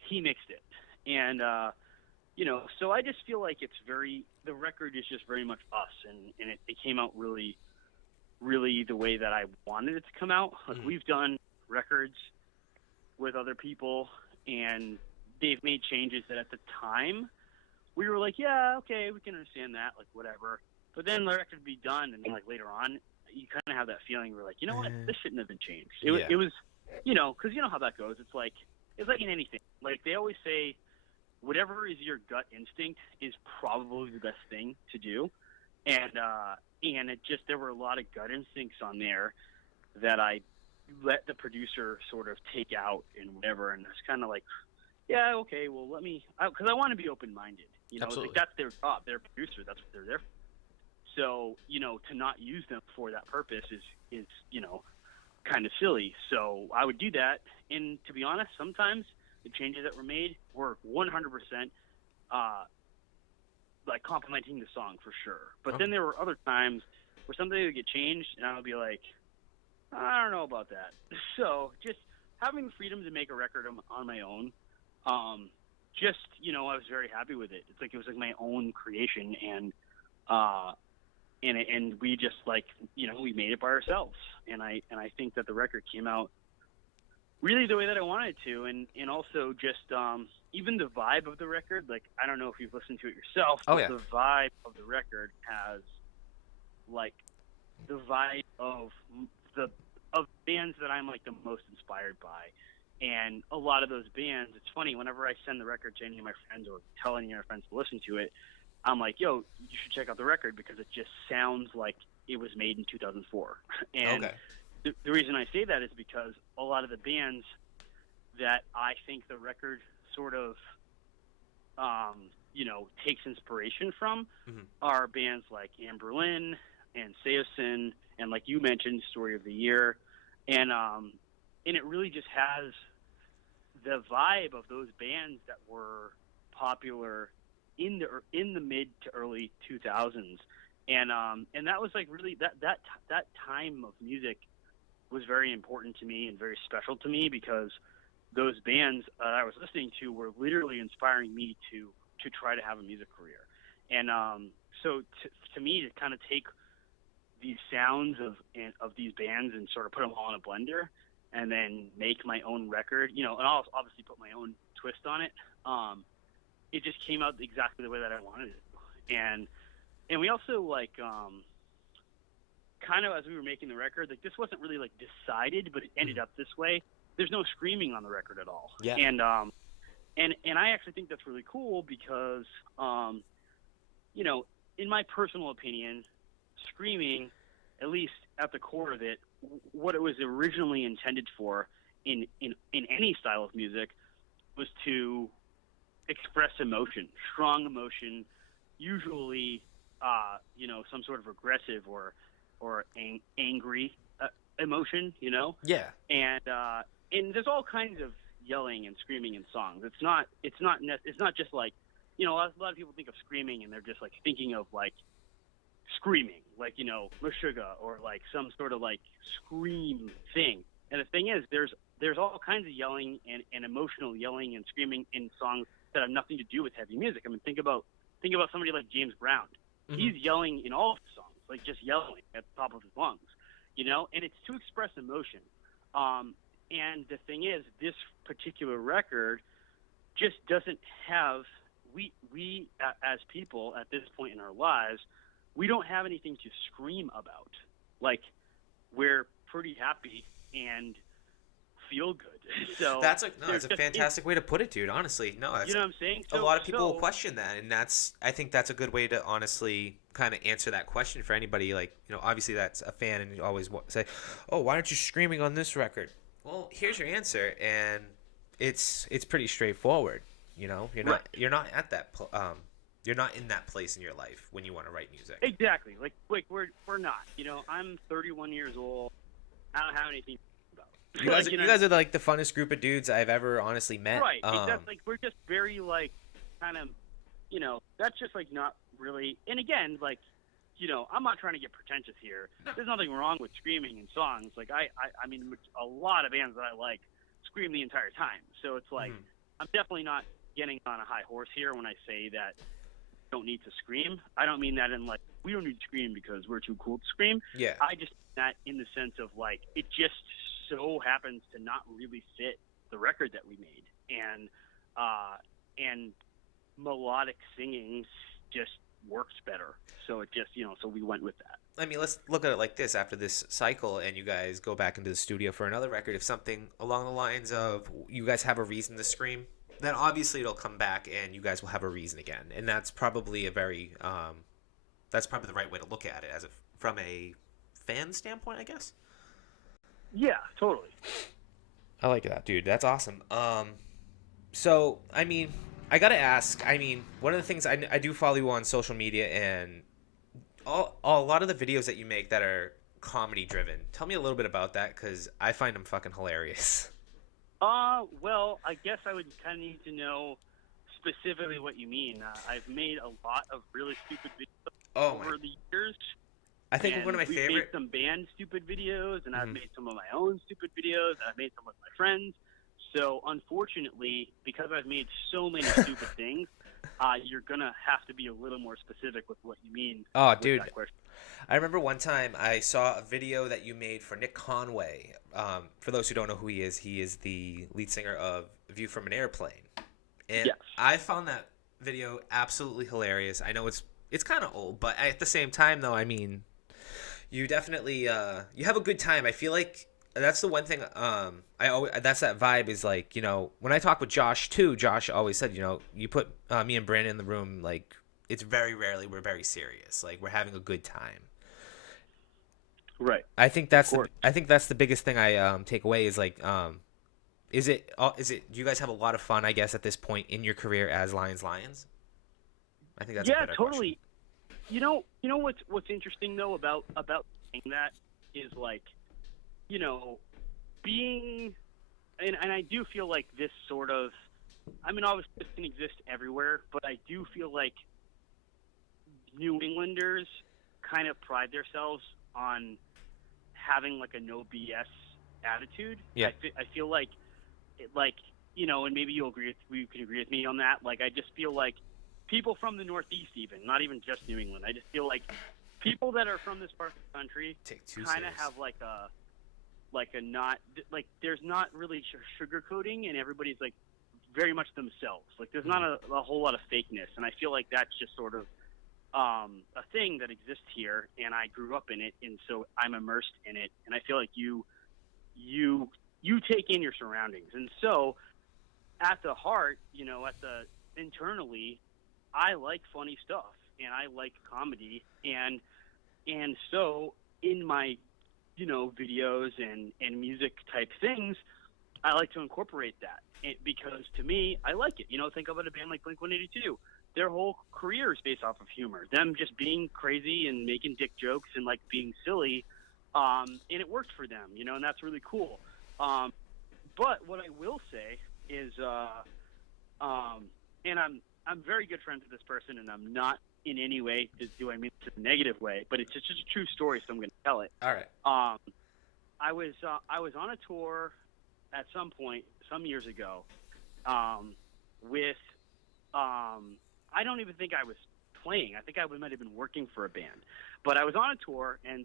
He mixed it. And, you know, so I just feel like the record is just very much us. And it came out really, really the way that I wanted it to come out. Like, mm-hmm. We've done records with other people, and they've made changes that at the time we were like, yeah, okay, we can understand that, like, whatever. But then the record would be done, and then, like, later on, you kind of have that feeling where, like, you know what, this shouldn't have been changed. It was, you know, because you know how that goes. It's like in anything. Like, they always say, whatever is your gut instinct is probably the best thing to do. And it just, there were a lot of gut instincts on there that I let the producer sort of take out and whatever. And it's kind of like, yeah, okay, well, let me, because I want to be open-minded. You know, like, that's their job. They're a producer. That's what they're there for. So, you know, to not use them for that purpose is you know, kind of silly. So I would do that. And to be honest, sometimes the changes that were made were 100% like complimenting the song for sure. But then there were other times where something would get changed, and I would be like, I don't know about that. So just having the freedom to make a record on my own, just, you know, I was very happy with it. It's like, it was like my own creation, and we just, like, you know, we made it by ourselves. And I think that the record came out really the way that I wanted it to. And also just, even the vibe of the record, like, I don't know if you've listened to it yourself, but the vibe of the record has, like, the vibe of bands that I'm, like, the most inspired by. And a lot of those bands, it's funny, whenever I send the record to any of my friends or tell any of my friends to listen to it, I'm like, yo, you should check out the record, because it just sounds like it was made in 2004. And Okay. the reason I say that is because a lot of the bands that I think the record sort of, takes inspiration from are bands like Anne Berlin and Seosin, and like you mentioned, Story of the Year. And it really just has the vibe of those bands that were popular in the mid to early 2000s. And that was like really that time of music was very important to me and very special to me, because those bands I was listening to were literally inspiring me to try to have a music career. And so to me, to kind of take these sounds of these bands and sort of put them all in a blender and then make my own record, and I'll obviously put my own twist on it. It just came out exactly the way that I wanted it. And we also kind of, as we were making the record, like, this wasn't really like decided, but it ended up this way. There's no screaming on the record at all. Yeah. And I actually think that's really cool because, in my personal opinion, screaming, at least at the core of it, what it was originally intended for in any style of music was to express emotion, strong emotion, usually, some sort of aggressive or angry emotion, Yeah. and there's all kinds of yelling and screaming in songs. It's not just like, a lot of people think of screaming and they're just like thinking of like screaming, like, Meshuggah or like some sort of like scream thing. And the thing is, there's all kinds of yelling and emotional yelling and screaming in songs that have nothing to do with heavy music. I mean, think about somebody like James Brown. Mm-hmm. He's yelling in all of his songs, like just yelling at the top of his lungs, and it's to express emotion. And the thing is, this particular record just doesn't have, we as people at this point in our lives, we don't have anything to scream about. Like, we're pretty happy and feel good. So That's a fantastic way to put it, dude. Honestly, no, that's, you know what I'm saying? a lot of people will question that, and I think that's a good way to honestly kind of answer that question for anybody. Like, obviously that's a fan, and you always say, "Oh, why aren't you screaming on this record?" Well, here's your answer, and it's pretty straightforward. You're not at that you're not in that place in your life when you want to write music. Exactly. Like we're not. I'm 31 years old. I don't have anything about. You guys are like the funnest group of dudes I've ever honestly met. Right. That's like, we're just very like kind of, that's just like not really. And again, like, I'm not trying to get pretentious here. There's nothing wrong with screaming in songs. Like I mean, a lot of bands that I like scream the entire time. So it's like, I'm definitely not getting on a high horse here when I say that you don't need to scream. I don't mean that in like, we don't need to scream because we're too cool to scream. Yeah. I just mean that in the sense of like, it just so happens to not really fit the record that we made. And melodic singing just works better. So it just, so we went with that. I mean, let's look at it like this. After this cycle and you guys go back into the studio for another record, if something along the lines of you guys have a reason to scream, then obviously it'll come back and you guys will have a reason again. And that's probably that's probably the right way to look at it from a fan standpoint, I guess. Yeah, totally. I like that, dude. That's awesome. So, I mean, I gotta ask. I mean, one of the things I do follow you on social media, and a lot of the videos that you make that are comedy driven. Tell me a little bit about that, because I find them fucking hilarious. Well, I guess I would kind of need to know specifically what you mean. I've made a lot of really stupid videos over the years. I think one of my favorite. I've made some band stupid videos, and I've made some of my own stupid videos, and I've made some with my friends. So, unfortunately, because I've made so many stupid things, you're going to have to be a little more specific with what you mean. Oh, dude. I remember one time I saw a video that you made for Nick Conway. For those who don't know who he is the lead singer of View from an Airplane. And yes. I found that video absolutely hilarious. I know it's kind of old, but at the same time, though, I mean, you definitely you have a good time. I feel like that's the one thing that's that vibe is like, when I talk with Josh too, Josh always said, you put me and Brandon in the room, like, it's very rarely we're very serious, like we're having a good time. Right. I think that's the biggest thing I take away is like is it do you guys have a lot of fun, I guess, at this point in your career as Lions? I think that's a Yeah, better totally. You know what's interesting though about saying that is like, you know, being and I do feel like this sort of, I mean, obviously this can exist everywhere, but I do feel like New Englanders kind of pride themselves on having like a no BS attitude. Yeah. I feel like you know, and maybe you could agree with me on that. Like, I just feel like people from the Northeast, even not even just New England, I just feel like people that are from this part of the country kind of have like a not like, there's not really sugarcoating, and everybody's like very much themselves. Like, there's not a whole lot of fakeness, and I feel like that's just sort of a thing that exists here, and I grew up in it, and so I'm immersed in it, and I feel like you take in your surroundings. And so at the heart, you know, internally, I like funny stuff and I like comedy, and so in my, you know, videos and music type things, I like to incorporate that because to me, I like it. You know, think about a band like Blink-182. Their whole career is based off of humor. Them just being crazy and making dick jokes and like being silly, and it worked for them, you know, and that's really cool. But what I will say is, and I'm very good friends with this person, and I'm not in any way do I mean it in a negative way, but it's just a true story, so I'm going to tell it. All right. I was on a tour at some point some years ago, with I don't even think I was playing. I think I might have been working for a band, but I was on a tour, and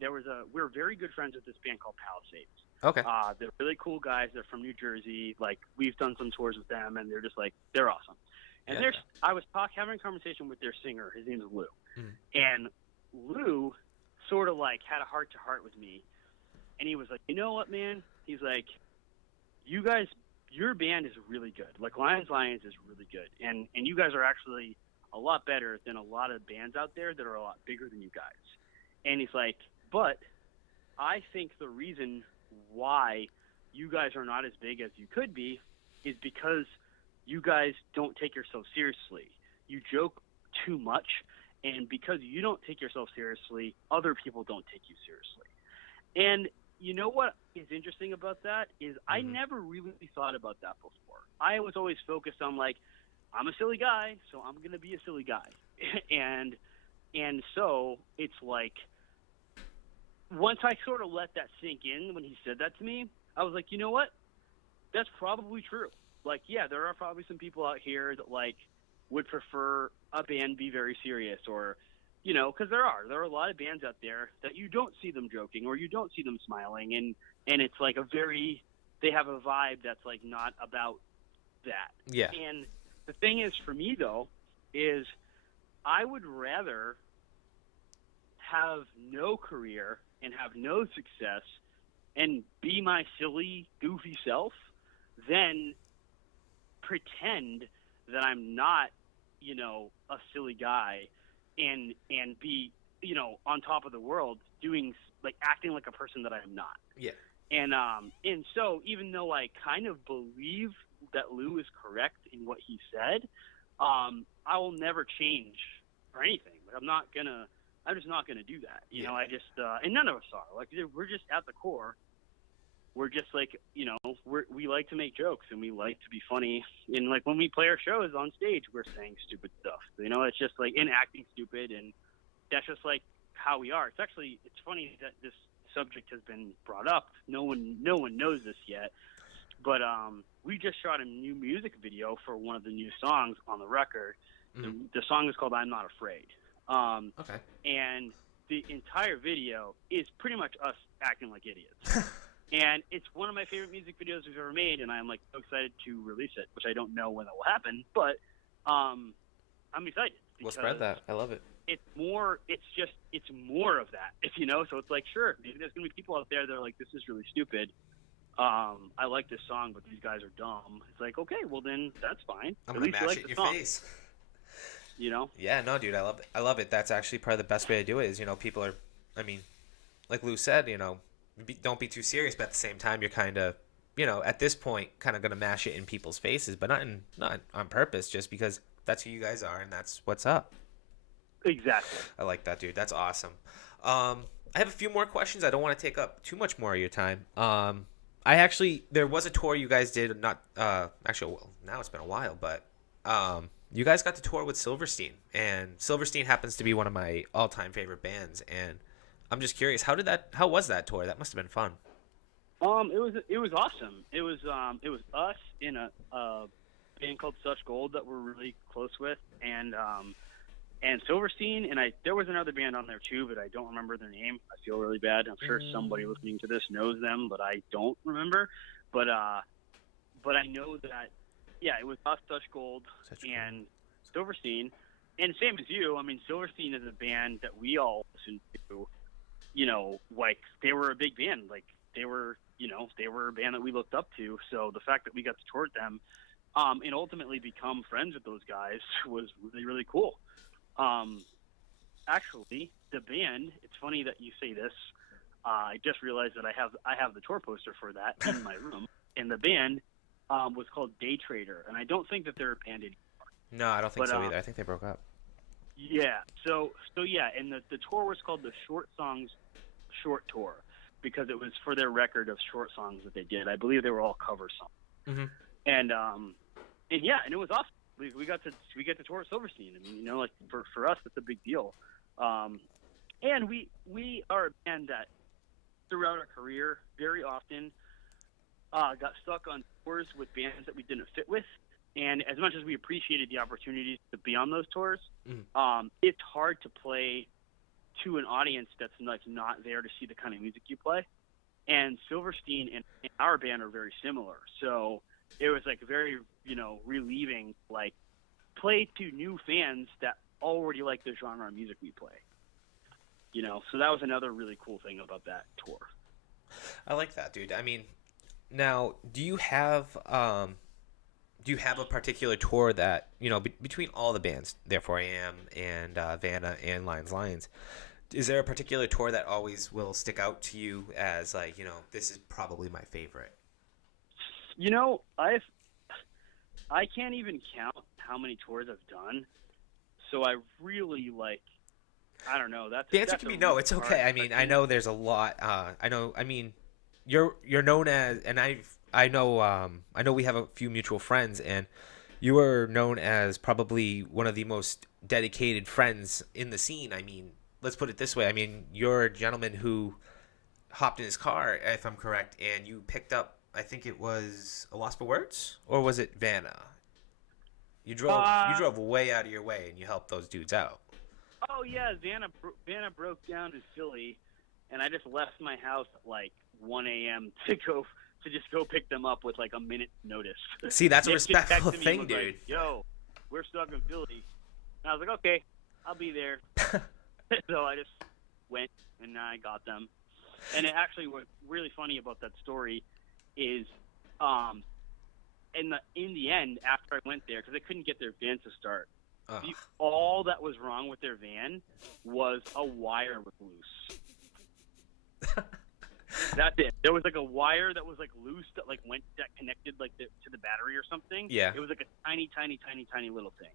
we were very good friends with this band called Palisades. Okay. They're really cool guys. They're from New Jersey. Like, we've done some tours with them, and they're just like, they're awesome. And I was having a conversation with their singer. His name is Lou. And Lou sort of like had a heart to heart with me, and he was like, you know what, man? He's like, you guys, your band is really good. Like, Lions is really good, and you guys are actually a lot better than a lot of bands out there that are a lot bigger than you guys. And he's like, but I think the reason why you guys are not as big as you could be is because you guys don't take yourself seriously. You joke too much, and because you don't take yourself seriously, other people don't take you seriously. And you know what is interesting about that is I never really thought about that before. I was always focused on, like, I'm a silly guy, so I'm going to be a silly guy. and so it's like, once I sort of let that sink in when he said that to me, I was like, you know what? That's probably true. Like, yeah, there are probably some people out here that, like, would prefer a band be very serious, or, you know, because there are a lot of bands out there that you don't see them joking or you don't see them smiling, and it's like they have a vibe that's like not about that. Yeah. And the thing is, for me though, is I would rather have no career and have no success and be my silly, goofy self than pretend that I'm not, you know, a silly guy and be, you know, on top of the world, doing, like, acting like a person that I'm not. Yeah. And so even though I kind of believe that Lou is correct in what he said, I will never change or anything. Like, I'm just not gonna do that. You know, I just and none of us are. Like, we're just at the core. We're just like, you know, we like to make jokes and we like to be funny. And like when we play our shows on stage, we're saying stupid stuff. You know, it's just like in acting stupid, and that's just like how we are. It's funny that this subject has been brought up. No one knows this yet, but we just shot a new music video for one of the new songs on the record. The song is called "I'm Not Afraid." Okay. And the entire video is pretty much us acting like idiots. And it's one of my favorite music videos we've ever made, and I'm like so excited to release it, which I don't know when that will happen, but I'm excited. We'll spread that. I love it. It's more of that, if you know. So it's like, sure, maybe there's gonna be people out there that are like, this is really stupid. I like this song, but these guys are dumb. It's like, okay, well then that's fine. I'm At gonna least you mash like it the in song. your face. You know? Yeah, no, dude, I love it. That's actually probably the best way to do it. Is, you know, people are, I mean, like Lou said, don't be too serious, but at the same time, you're kind of, at this point, kind of gonna mash it in people's faces, but not on purpose, just because that's who you guys are and that's what's up. Exactly. I like that, dude. That's awesome. I have a few more questions. I don't want to take up too much more of your time. There was a tour you guys did, not actually, well, now it's been a while, but you guys got to tour with Silverstein, and Silverstein happens to be one of my all-time favorite bands, and I'm just curious, how was that tour? That must have been fun. It was awesome. It was us in a band called Such Gold that we're really close with, and Silverstein, and there was another band on there too, but I don't remember their name. I feel really bad. I'm sure somebody listening to this knows them, but I don't remember. But I know that, yeah, it was us, Such Gold, and Silverstein, and same as you. I mean, Silverstein is a band that we all listen to. Like they were a big band. Like they were a band that we looked up to. So the fact that we got to tour with them, and ultimately become friends with those guys was really, really cool. Actually, the band, it's funny that you say this. I just realized that I have the tour poster for that in my room. And the band was called Day Trader, and I don't think that they're a band anymore. No, I don't think so either. I think they broke up. Yeah. So yeah, and the tour was called the Short Songs Short Tour because it was for their record of short songs that they did. I believe they were all cover songs. Mm-hmm. And yeah, and it was awesome. We got to tour Silverstein. I mean, like for us, that's a big deal. And we are a band that throughout our career very often got stuck on tours with bands that we didn't fit with. And as much as we appreciated the opportunities to be on those tours, it's hard to play to an audience that's like not there to see the kind of music you play. And Silverstein and our band are very similar. So it was like very, relieving, like play to new fans that already like the genre of music we play. So that was another really cool thing about that tour. I like that, dude. I mean, now, do you have a particular tour that, between all the bands, Therefore I Am and Vanna and Lions, is there a particular tour that always will stick out to you as like, this is probably my favorite? I can't even count how many tours I've done. So I really I don't know. The answer can be no. It's okay. I mean, I know there's a lot. You're known as, and I know we have a few mutual friends, and you are known as probably one of the most dedicated friends in the scene. I mean, let's put it this way. I mean, you're a gentleman who hopped in his car, if I'm correct, and you picked up, I think it was A Loss for Words, or was it Vanna? You drove way out of your way and you helped those dudes out. Oh yeah, Vanna broke down in Philly, and I just left my house at like 1 a.m. to just go pick them up with like a minute's notice. See, that's a respectful thing, dude. Like, yo, we're stuck in Philly. And I was like, okay, I'll be there. So I just went and I got them. And it actually, what's really funny about that story is, in the end, after I went there, because I couldn't get their van to start, all that was wrong with their van was a wire was loose. That's it. There was like a wire that was like loose that like that connected like to the battery or something. Yeah. It was like a tiny little thing,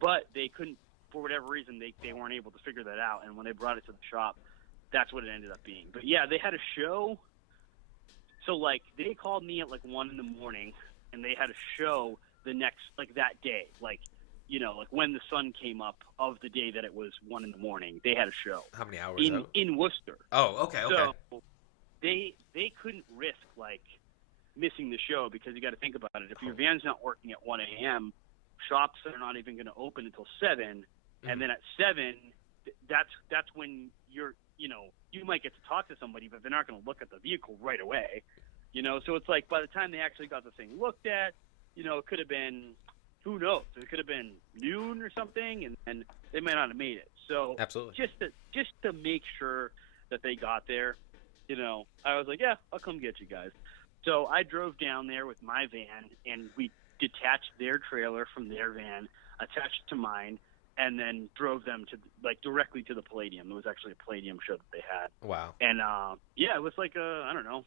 but they couldn't, for whatever reason, they weren't able to figure that out. And when they brought it to the shop, that's what it ended up being. But yeah, they had a show. So like they called me at like 1 a.m. and they had a show the next, like that day, like when the sun came up of the day that it was 1 a.m, they had a show. How many hours in Worcester? Oh, okay. So they couldn't risk like missing the show, because you got to think about it. If your van's not working at 1 a.m, shops are not even going to open until 7, and then at 7, that's when you might get to talk to somebody, but they're not going to look at the vehicle right away. So it's like by the time they actually got the thing looked at, it could have been, who knows? It could have been noon or something, and they might not have made it. So absolutely, just to make sure that they got there, I was like, yeah, I'll come get you guys. So I drove down there with my van, and we detached their trailer from their van, attached to mine, and then drove them to directly to the Palladium. It was actually a Palladium show that they had. Wow. And yeah, it was like I don't know,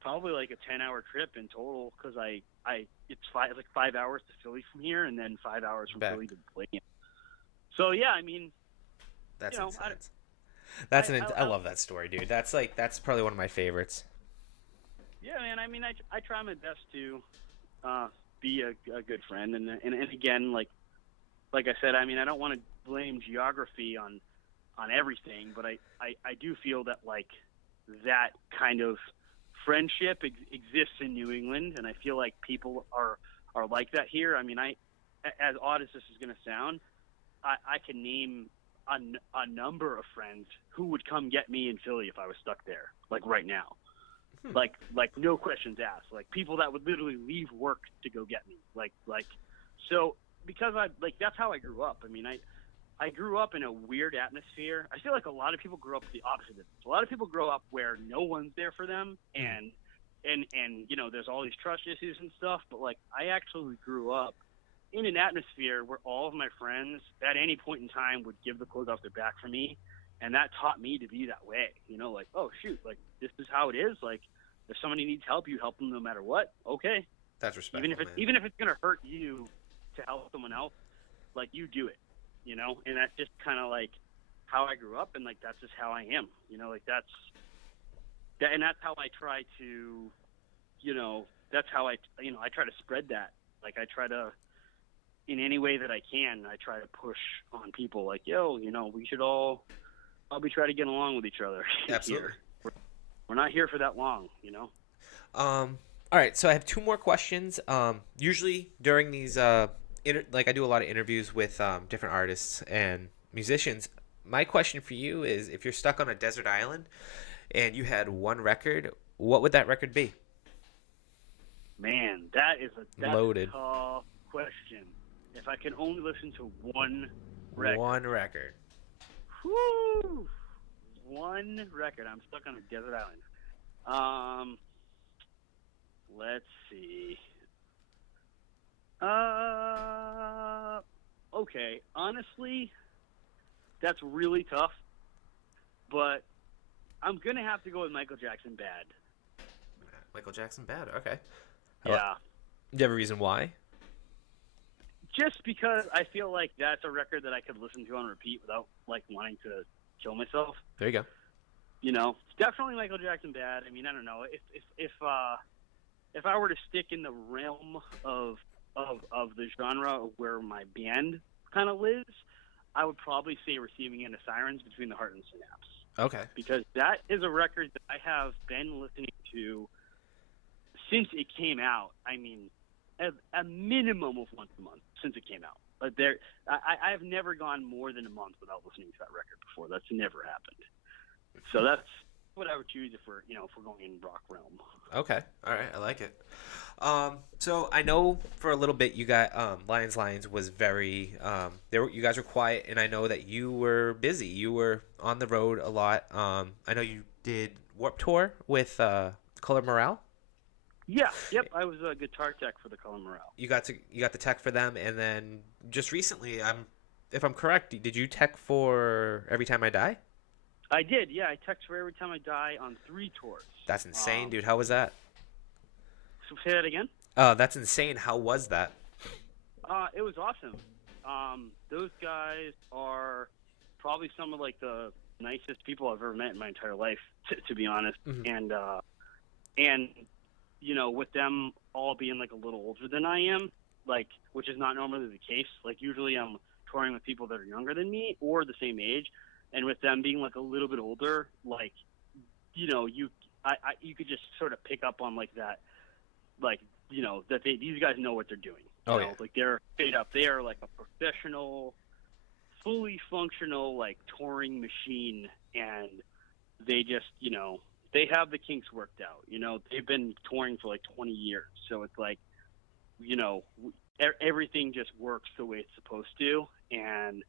probably like a 10-hour trip in total, because it's like 5 hours to Philly from here, and then 5 hours from Back. Philly to the Palladium. So yeah, I mean, That's you know, insane. I love that story, dude. That's probably one of my favorites. Yeah, man. I mean, I try my best to be a good friend, and again, like I said, I mean, I don't want to blame geography on everything, but I do feel that like that kind of friendship exists in New England, and I feel like people are like that here. I mean, as odd as this is going to sound, I can name a number of friends who would come get me in Philly if I was stuck there, like right now. Like no questions asked. Like people that would literally leave work to go get me. Like so because that's how I grew up. I mean, I grew up in a weird atmosphere. I feel like a lot of people grew up the opposite of this. A lot of people grow up where no one's there for them, and you know, there's all these trust issues and stuff. But like I actually grew up in an atmosphere where all of my friends at any point in time would give the clothes off their back for me. And that taught me to be that way, you know, like, oh shoot, like this is how it is. Like if somebody needs help, you help them no matter what. Okay. That's respectful. Even if it's going to hurt you to help someone else, like you do it, you know? And that's just kind of like how I grew up, and like that's just how I am, you know, like that's how I try to, you know, that's how I try to spread that. Like I try to, in any way that I can, I try to push on people like, yo, you know, we should all probably try to get along with each other. Absolutely. We're not here for that long, you know? All right, so I have two more questions. Usually during these, like I do a lot of interviews with different artists and musicians. My question for you is, if you're stuck on a desert island and you had one record, what would that record be? Man, that's Loaded. a tough question. If I can only listen to one record. One record. Whew. One record. I'm stuck on a desert island. Let's see. Okay. Honestly, that's really tough. But I'm gonna have to go with Michael Jackson Bad. Michael Jackson Bad. Okay. Yeah. Do you have a reason why? Just because I feel like that's a record that I could listen to on repeat without like wanting to kill myself. There you go. You know, definitely Michael Jackson Bad. I mean, I don't know if I were to stick in the realm of the genre of where my band kind of lives, I would probably say Receiving End of Sirens, Between the Heart and Synapse. Okay. Because that is a record that I have been listening to since it came out. I mean, a minimum of once a month since it came out. But I have never gone more than a month without listening to that record before. That's never happened. So that's what I would choose if we're going in rock realm. Okay. All right. I like it. So I know for a little bit you got Lions was very you guys were quiet, and I know that you were busy. You were on the road a lot. I know you did Warped Tour with Color Morale. Yeah, yep. I was a guitar tech for the Color Morale. You got the tech for them, and then just recently, if I'm correct, did you tech for Everytime I Die? I did, yeah. I teched for Everytime I Die on 3 tours. That's insane, dude. How was that? So say that again? That's insane. How was that? It was awesome. Those guys are probably some of like the nicest people I've ever met in my entire life, to be honest. Mm-hmm. And you know, with them all being like a little older than I am, like, which is not normally the case. Like usually I'm touring with people that are younger than me or the same age, and with them being like a little bit older, like, you know, you could just sort of pick up on like that, like, you know, that these guys know what they're doing. You know? Like they're straight up. They are like a professional, fully functional like touring machine, and they just, you know, they have the kinks worked out. You know, they've been touring for like 20 years. So it's like, you know, everything just works the way it's supposed to. And,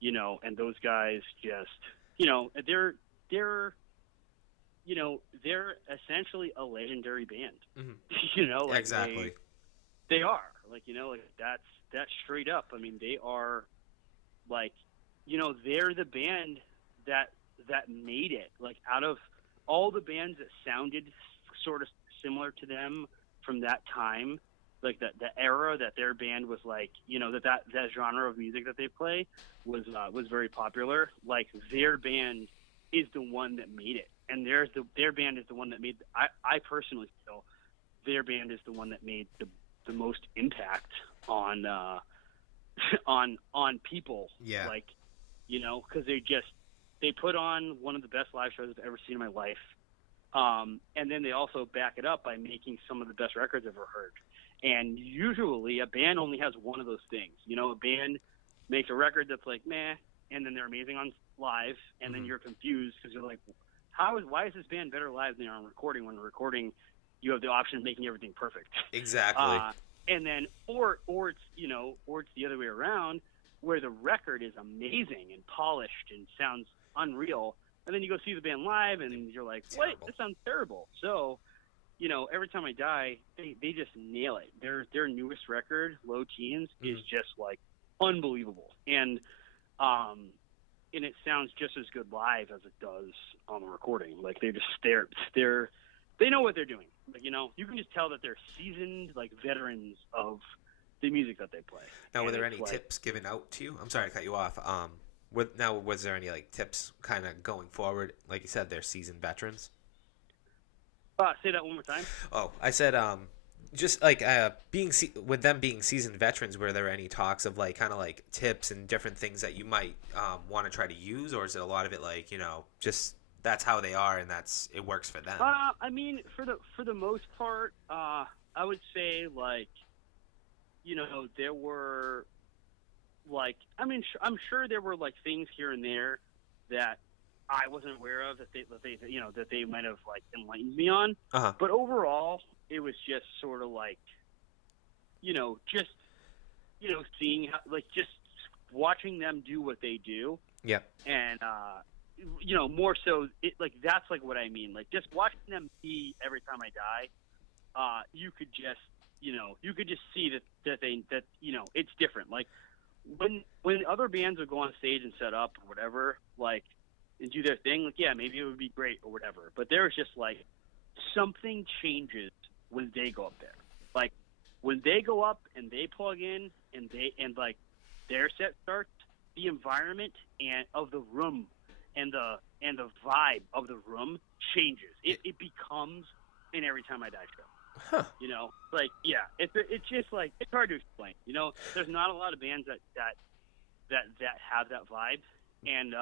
you know, and those guys just, you know, they're essentially a legendary band. Mm-hmm. You know, like exactly. They are like, you know, like that's straight up. I mean, they are like, they're the band that made it. Like, out of all the bands that sounded sort of similar to them from that time, like the era that their band was like, that genre of music that they play was very popular. Like, their band is the one that made it, and their band is the one that made. I personally feel their band is the one that made the most impact on on people. Yeah. Like, because they put on one of the best live shows I've ever seen in my life. And then they also back it up by making some of the best records I've ever heard. And usually a band only has one of those things. A band makes a record that's like, meh, and then they're amazing on live, and then you're confused because you're like, why is this band better live than they are on recording? When recording, you have the option of making everything perfect. Exactly. And then, or it's the other way around, where the record is amazing and polished and sounds unreal, and then you go see the band live and you're like, what? This sounds terrible. So, Every Time I Die, they just nail it. Their newest record, Low Teens, is just like unbelievable, and it sounds just as good live as it does on the recording. Like, they know what they're doing. Like, you can just tell that they're seasoned, like, veterans of the music that they play. Now, were there any tips given out to you? I'm sorry to cut you off. Was there any like tips kind of going forward? Like you said, they're seasoned veterans. Say that one more time. Oh, I said just like with them being seasoned veterans, were there any talks of like kind of like tips and different things that you might want to try to use, or is it a lot of it like just that's how they are and it works for them? I mean, for the most part, I would say like there were like I'm sure there were like things here and there that I wasn't aware of that they might have like enlightened me on. Uh-huh. But overall, it was just sort of like, just seeing how, like, just watching them do what they do. Yeah. And more so, that's like what I mean. Like, just watching them be Every Time I Die, you could just see that it's different. Like, when other bands would go on stage and set up or whatever, like, and do their thing, like, yeah, maybe it would be great or whatever. But there's just like something changes when they go up there. Like, when they go up and they plug in and like their set starts, the environment and of the room and the vibe of the room changes. It becomes an Every Time I Die show. Huh. Like, yeah, it's just like, it's hard to explain. There's not a lot of bands that have that vibe, and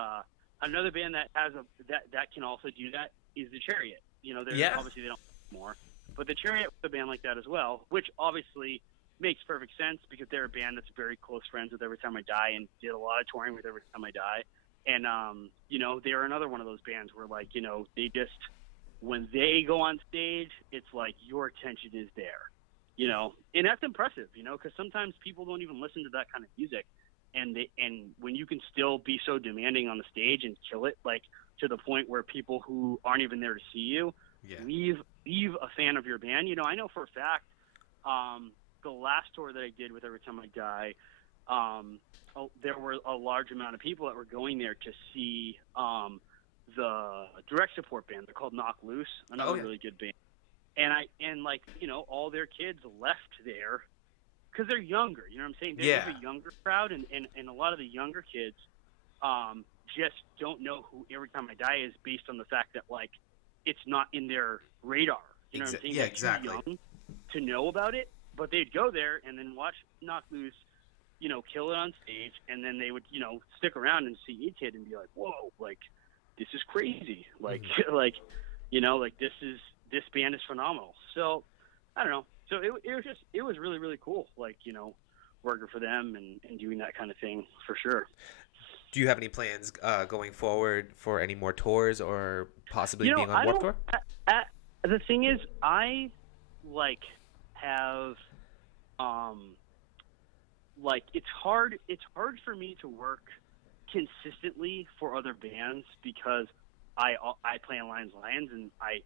another band that has that can also do that is the Chariot. Obviously they don't more, but the Chariot was a band like that as well, which obviously makes perfect sense because they're a band that's very close friends with Every Time I Die and did a lot of touring with Every Time I Die, and they're another one of those bands where like they just, when they go on stage, it's like your attention is there, and that's impressive, because sometimes people don't even listen to that kind of music. And when you can still be so demanding on the stage and kill it, like to the point where people who aren't even there to see you leave a fan of your band. I know for a fact, the last tour that I did with Every Time I Die, there were a large amount of people that were going there to see the direct support band. They're called Knock Loose, another really good band. And all their kids left there because they're younger. You know what I'm saying? There's a younger crowd, and a lot of the younger kids just don't know who Every Time I Die is based on the fact that, like, it's not in their radar. You know what I'm saying? Yeah, They're exactly. too young to know about it, but they'd go there and then watch Knock Loose, kill it on stage, and then they would, stick around and see E Kid and be like, whoa, like, this is crazy. Like, this band is phenomenal. So, I don't know. So it was really, really cool, like, working for them and doing that kind of thing for sure. Do you have any plans going forward for any more tours or possibly being on Warped Tour? The thing is, I have it's hard for me to work consistently for other bands because I play in Lions, and I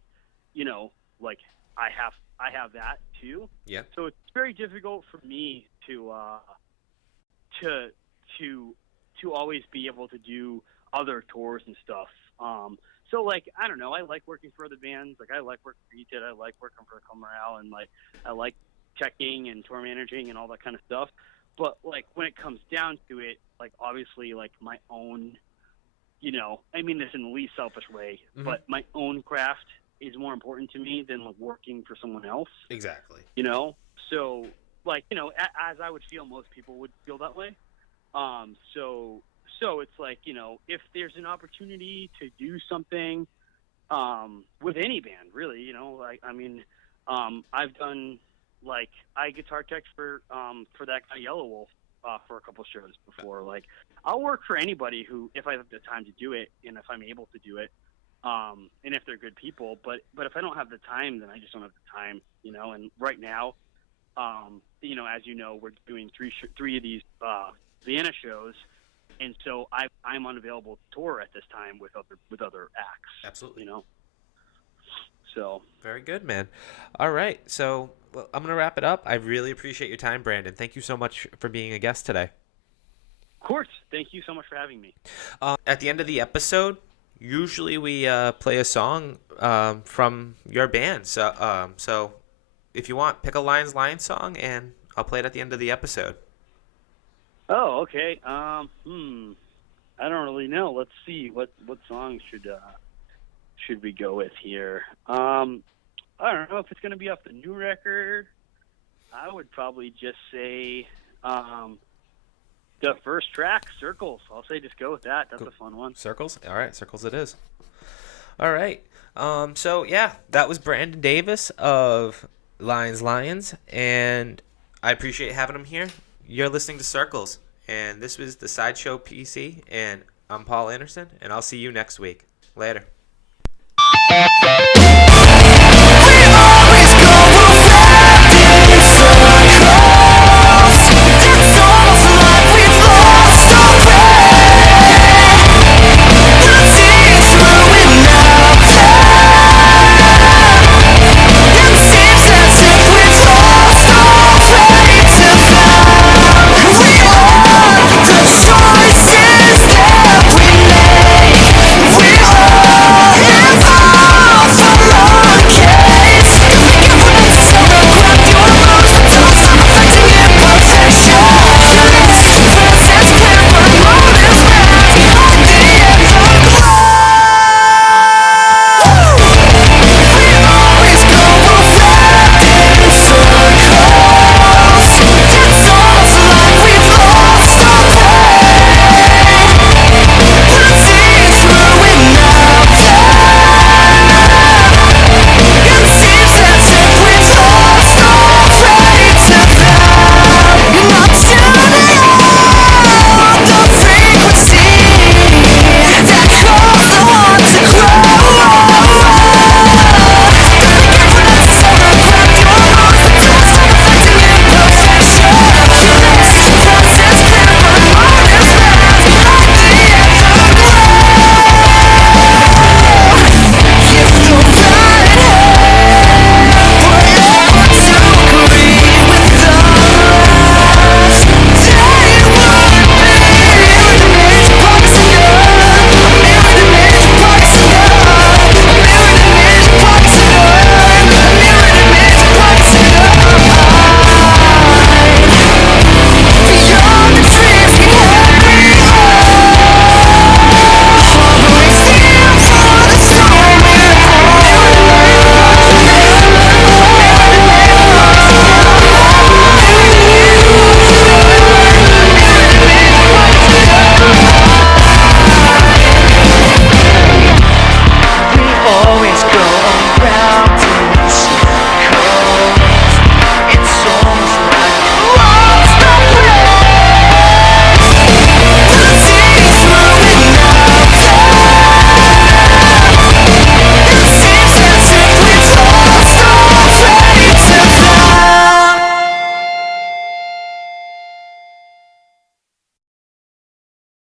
have that too. Yeah. So it's very difficult for me to to always be able to do other tours and stuff. So like, I don't know, I like working for other bands. Like, I like working for ETID, I like working for Morale, and like, I like checking and tour managing and all that kind of stuff. But like, when it comes down to it, like, obviously, like, my own, you know, I mean this in the least selfish way, but my own craft is more important to me than like working for someone else. Exactly. You know, so like, you know, as I would feel, most people would feel that way. So it's like, you know, if there's an opportunity to do something with any band, really, you know, like, I mean, I've done, like, I guitar tech for that guy Yellow Wolf for a couple shows before. Like, I'll work for anybody who, if I have the time to do it and if I'm able to do it, and if they're good people. But if I don't have the time, then I just don't have the time, you know. And right now, you know, as you know, we're doing three of these Vanna shows. And so I'm unavailable to tour at this time with other acts. Absolutely. You know. So. Very good, man. All right. So I'm going to wrap it up. I really appreciate your time, Brandon. Thank you so much for being a guest today. Of course. Thank you so much for having me. At the end of the episode, usually we play a song from your band. So if you want, pick a Lions song, and I'll play it at the end of the episode. Oh, okay. I don't really know. Let's see. What song should we go with here? I don't know if it's going to be off the new record. I would probably just say the first track, Circles. I'll say just go with that. That's a fun one. Circles? All right, Circles it is. All right. So, yeah, that was Brandon Davis of Lions, and I appreciate having him here. You're listening to Circles, and this was the Sideshow PC, and I'm Paul Anderson, and I'll see you next week. Later.